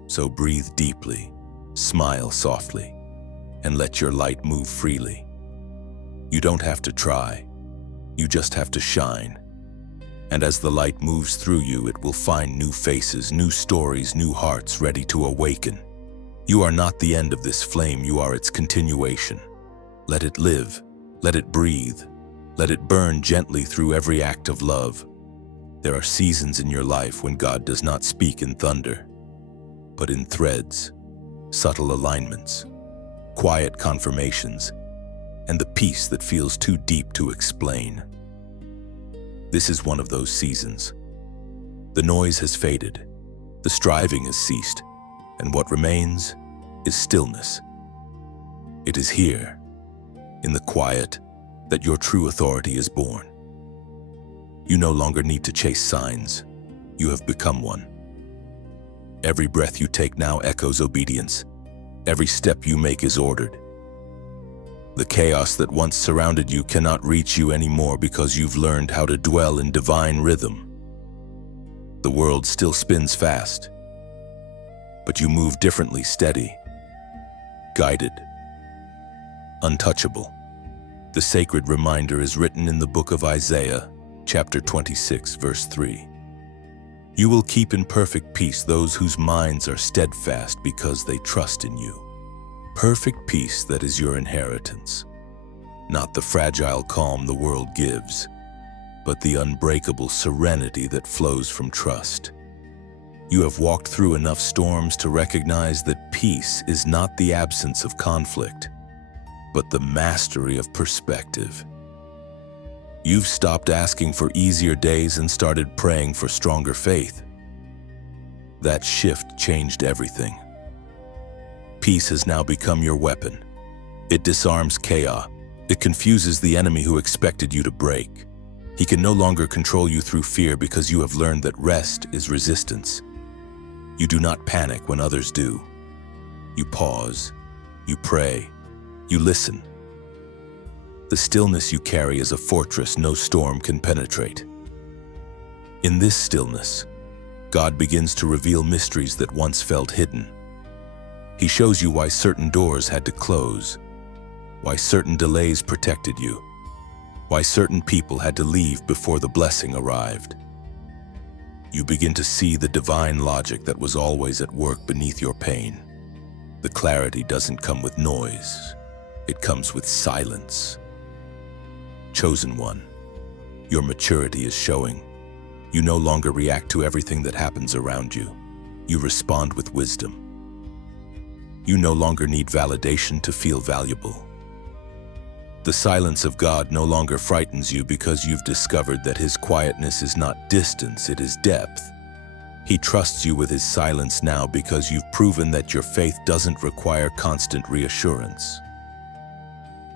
So breathe deeply, smile softly, and let your light move freely. You don't have to try, you just have to shine. And as the light moves through you, it will find new faces, new stories, new hearts ready to awaken. You are not the end of this flame, you are its continuation. Let it live, let it breathe, let it burn gently through every act of love. There are seasons in your life when God does not speak in thunder, but in threads, subtle alignments, quiet confirmations, and the peace that feels too deep to explain. This is one of those seasons. The noise has faded, the striving has ceased, and what remains is stillness. It is here, in the quiet, that your true authority is born. You no longer need to chase signs. You have become one. Every breath you take now echoes obedience. Every step you make is ordered. The chaos that once surrounded you cannot reach you anymore because you've learned how to dwell in divine rhythm. The world still spins fast, but you move differently, steady, guided, untouchable. The sacred reminder is written in the book of Isaiah, chapter 26, verse 3. You will keep in perfect peace those whose minds are steadfast because they trust in you. Perfect peace that is your inheritance. Not the fragile calm the world gives, but the unbreakable serenity that flows from trust. You have walked through enough storms to recognize that peace is not the absence of conflict, but the mastery of perspective. You've stopped asking for easier days and started praying for stronger faith. That shift changed everything. Peace has now become your weapon. It disarms chaos. It confuses the enemy who expected you to break. He can no longer control you through fear because you have learned that rest is resistance. You do not panic when others do. You pause, you pray, you listen. The stillness you carry is a fortress no storm can penetrate. In this stillness, God begins to reveal mysteries that once felt hidden. He shows you why certain doors had to close, why certain delays protected you, why certain people had to leave before the blessing arrived. You begin to see the divine logic that was always at work beneath your pain. The clarity doesn't come with noise, it comes with silence. Chosen one, your maturity is showing. You no longer react to everything that happens around you. You respond with wisdom. You no longer need validation to feel valuable. The silence of God no longer frightens you because you've discovered that His quietness is not distance, it is depth. He trusts you with His silence now because you've proven that your faith doesn't require constant reassurance.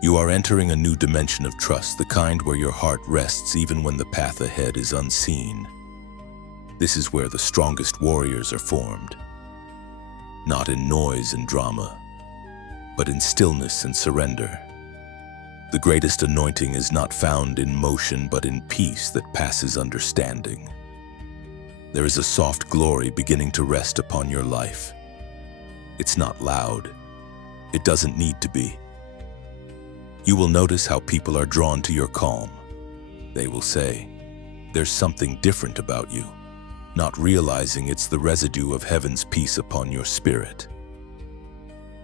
You are entering a new dimension of trust, the kind where your heart rests even when the path ahead is unseen. This is where the strongest warriors are formed. Not in noise and drama, but in stillness and surrender. The greatest anointing is not found in motion, but in peace that passes understanding. There is a soft glory beginning to rest upon your life. It's not loud. It doesn't need to be. You will notice how people are drawn to your calm. They will say, "There's something different about you," not realizing it's the residue of heaven's peace upon your spirit.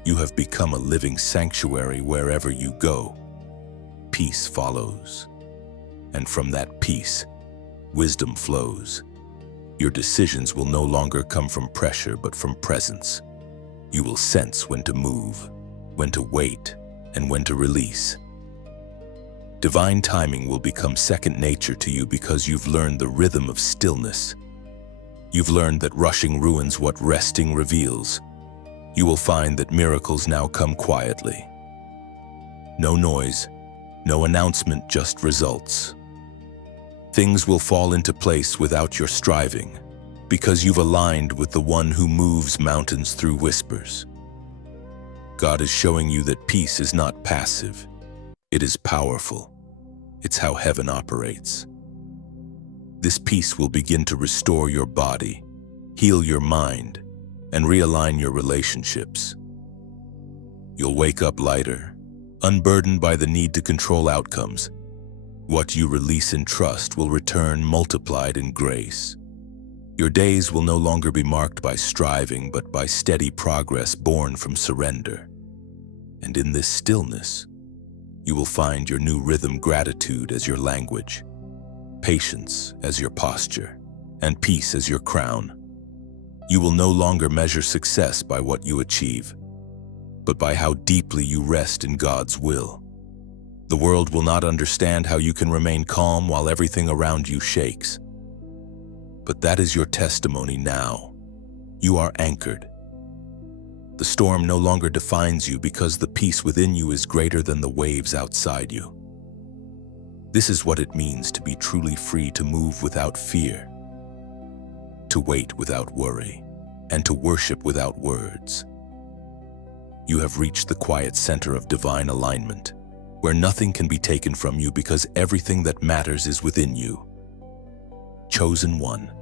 You have become a living sanctuary wherever you go. Peace follows. And from that peace, wisdom flows. Your decisions will no longer come from pressure, but from presence. You will sense when to move, when to wait, and when to release. Divine timing will become second nature to you because you've learned the rhythm of stillness. You've learned that rushing ruins what resting reveals. You will find that miracles now come quietly. No noise, no announcement, just results. Things will fall into place without your striving, because you've aligned with the one who moves mountains through whispers. God is showing you that peace is not passive. It is powerful. It's how heaven operates. This peace will begin to restore your body, heal your mind, and realign your relationships. You'll wake up lighter, unburdened by the need to control outcomes. What you release in trust will return multiplied in grace. Your days will no longer be marked by striving, but by steady progress born from surrender. And in this stillness, you will find your new rhythm: gratitude as your language, patience as your posture, and peace as your crown. You will no longer measure success by what you achieve, but by how deeply you rest in God's will. The world will not understand how you can remain calm while everything around you shakes. But that is your testimony now. You are anchored. The storm no longer defines you because the peace within you is greater than the waves outside you. This is what it means to be truly free, to move without fear, to wait without worry, and to worship without words. You have reached the quiet center of divine alignment, where nothing can be taken from you because everything that matters is within you. Chosen one.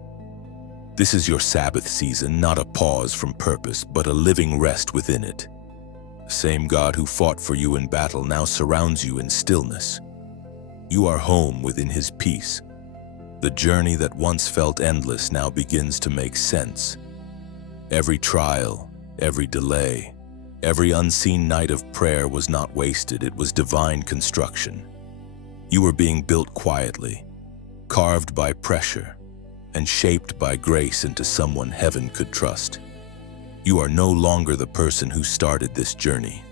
This is your Sabbath season, not a pause from purpose, but a living rest within it. The same God who fought for you in battle now surrounds you in stillness. You are home within His peace. The journey that once felt endless now begins to make sense. Every trial, every delay, every unseen night of prayer was not wasted. It was divine construction. You were being built quietly, carved by pressure, and shaped by grace into someone heaven could trust. You are no longer the person who started this journey.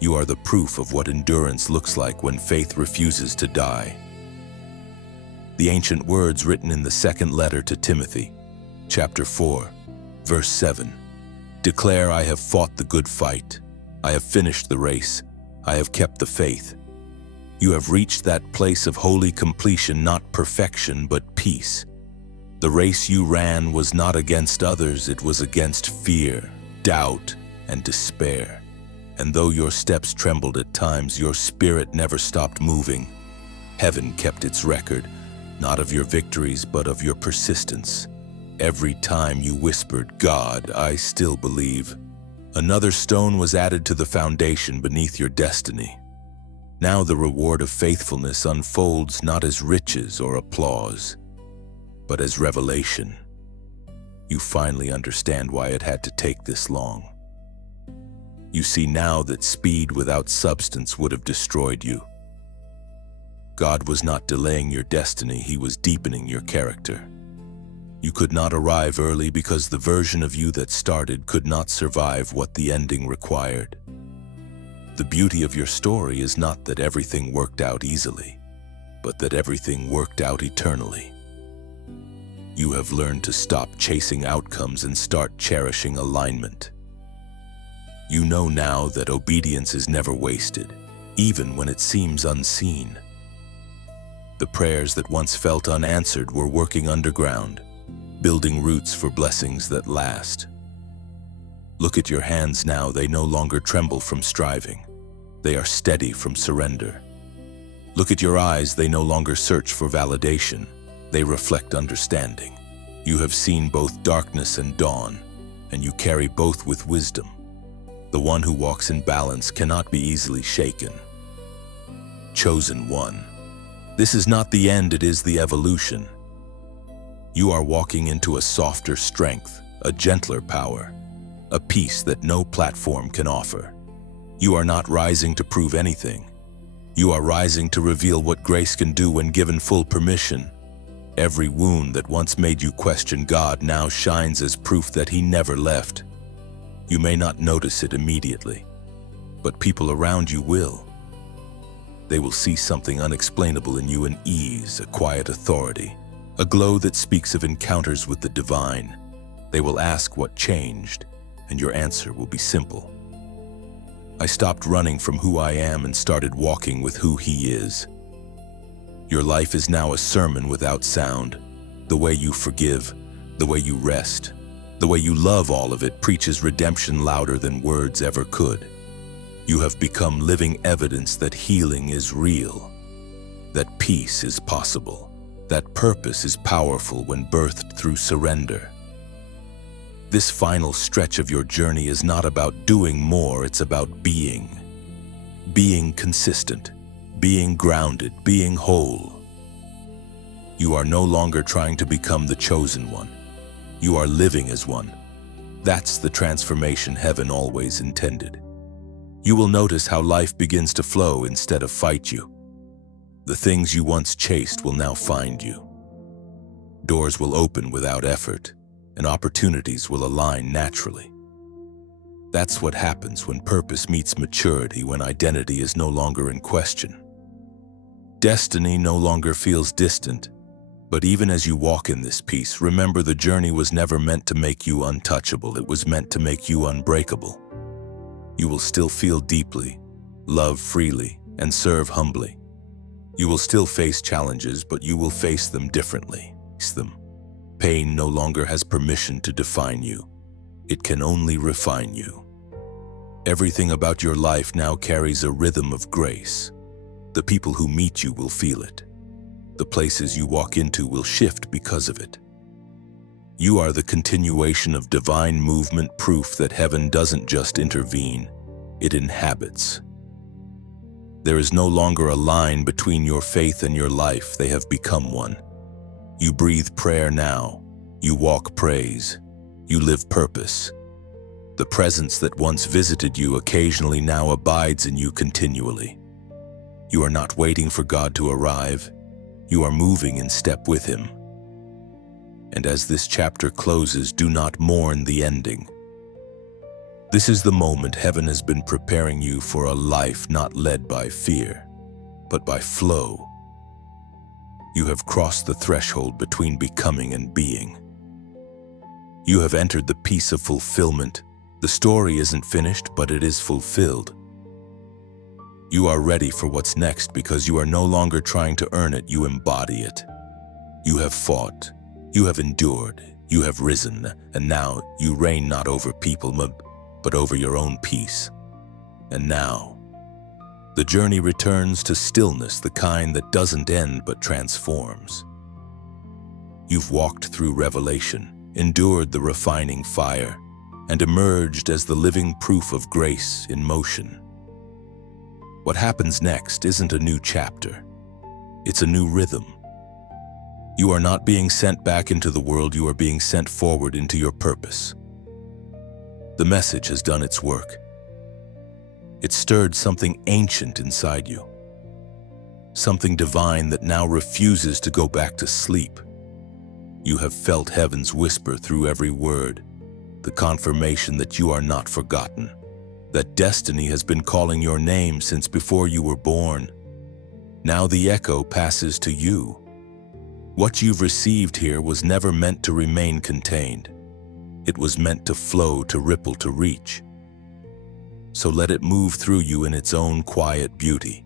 You are the proof of what endurance looks like when faith refuses to die. The ancient words written in the second letter to Timothy, chapter 4, verse 7, declare, I have fought the good fight. I have finished the race. I have kept the faith. You have reached that place of holy completion, not perfection, but peace. The race you ran was not against others, it was against fear, doubt, and despair. And though your steps trembled at times, your spirit never stopped moving. Heaven kept its record, not of your victories, but of your persistence. Every time you whispered, God, I still believe, another stone was added to the foundation beneath your destiny. Now the reward of faithfulness unfolds not as riches or applause, but as revelation. You finally understand why it had to take this long. You see now that speed without substance would have destroyed you. God was not delaying your destiny, He was deepening your character. You could not arrive early because the version of you that started could not survive what the ending required. The beauty of your story is not that everything worked out easily, but that everything worked out eternally. You have learned to stop chasing outcomes and start cherishing alignment. You know now that obedience is never wasted, even when it seems unseen. The prayers that once felt unanswered were working underground, building roots for blessings that last. Look at your hands now, they no longer tremble from striving. They are steady from surrender. Look at your eyes, they no longer search for validation. They reflect understanding. You have seen both darkness and dawn, and you carry both with wisdom. The one who walks in balance cannot be easily shaken. Chosen one. This is not the end, it is the evolution. You are walking into a softer strength, a gentler power, a peace that no platform can offer. You are not rising to prove anything. You are rising to reveal what grace can do when given full permission. Every wound that once made you question God now shines as proof that He never left. You may not notice it immediately, but people around you will. They will see something unexplainable in you, an ease, a quiet authority, a glow that speaks of encounters with the divine. They will ask what changed, and your answer will be simple. I stopped running from who I am and started walking with who He is. Your life is now a sermon without sound. The way you forgive, the way you rest, the way you love, all of it preaches redemption louder than words ever could. You have become living evidence that healing is real, that peace is possible, that purpose is powerful when birthed through surrender. This final stretch of your journey is not about doing more, it's about being. Being consistent, being grounded, being whole. You are no longer trying to become the chosen one. You are living as one. That's the transformation heaven always intended. You will notice how life begins to flow instead of fight you. The things you once chased will now find you. Doors will open without effort, and opportunities will align naturally. That's what happens when purpose meets maturity, when identity is no longer in question. Destiny no longer feels distant, but even as you walk in this peace, remember the journey was never meant to make you untouchable, it was meant to make you unbreakable. You will still feel deeply, love freely, and serve humbly. You will still face challenges, but you will face them differently. Pain no longer has permission to define you. It can only refine you. Everything about your life now carries a rhythm of grace. The people who meet you will feel it. The places you walk into will shift because of it. You are the continuation of divine movement, proof that heaven doesn't just intervene, it inhabits. There is no longer a line between your faith and your life, they have become one. You breathe prayer now, you walk praise, you live purpose. The presence that once visited you occasionally now abides in you continually. You are not waiting for God to arrive, you are moving in step with Him. And as this chapter closes, do not mourn the ending. This is the moment heaven has been preparing you for, a life not led by fear, but by flow. You have crossed the threshold between becoming and being. You have entered the peace of fulfillment. The story isn't finished, but it is fulfilled. You are ready for what's next because you are no longer trying to earn it, you embody it. You have fought, you have endured, you have risen, and now you reign not over people, but over your own peace. And now, the journey returns to stillness, the kind that doesn't end but transforms. You've walked through revelation, endured the refining fire, and emerged as the living proof of grace in motion. What happens next isn't a new chapter, it's a new rhythm. You are not being sent back into the world, you are being sent forward into your purpose. The message has done its work. It stirred something ancient inside you, something divine that now refuses to go back to sleep. You have felt heaven's whisper through every word, the confirmation that you are not forgotten, that destiny has been calling your name since before you were born. Now the echo passes to you. What you've received here was never meant to remain contained. It was meant to flow, to ripple, to reach. So let it move through you in its own quiet beauty.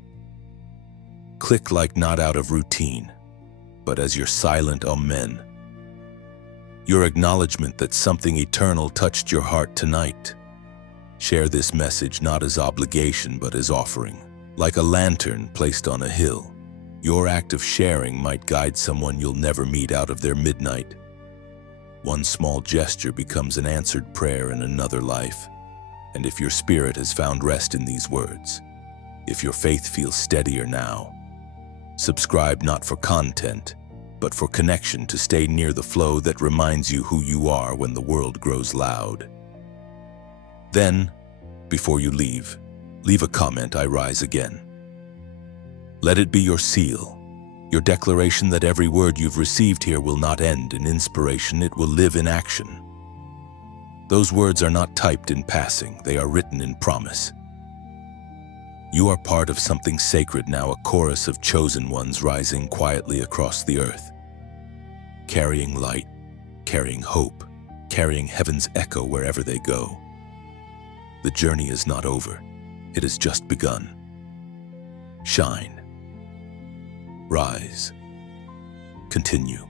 Click like not out of routine, but as your silent amen. Your acknowledgement that something eternal touched your heart tonight. Share this message not as obligation but as offering. Like a lantern placed on a hill, your act of sharing might guide someone you'll never meet out of their midnight. One small gesture becomes an answered prayer in another life. And if your spirit has found rest in these words, if your faith feels steadier now, subscribe not for content, but for connection, to stay near the flow that reminds you who you are when the world grows loud. Then, before you leave a comment, I rise again. Let it be your seal, your declaration that every word you've received here will not end in inspiration, it will live in action. Those words are not typed in passing, they are written in promise. You are part of something sacred now, a chorus of chosen ones rising quietly across the earth, carrying light, carrying hope, carrying heaven's echo wherever they go. The journey is not over, it has just begun. Shine. Rise. Continue.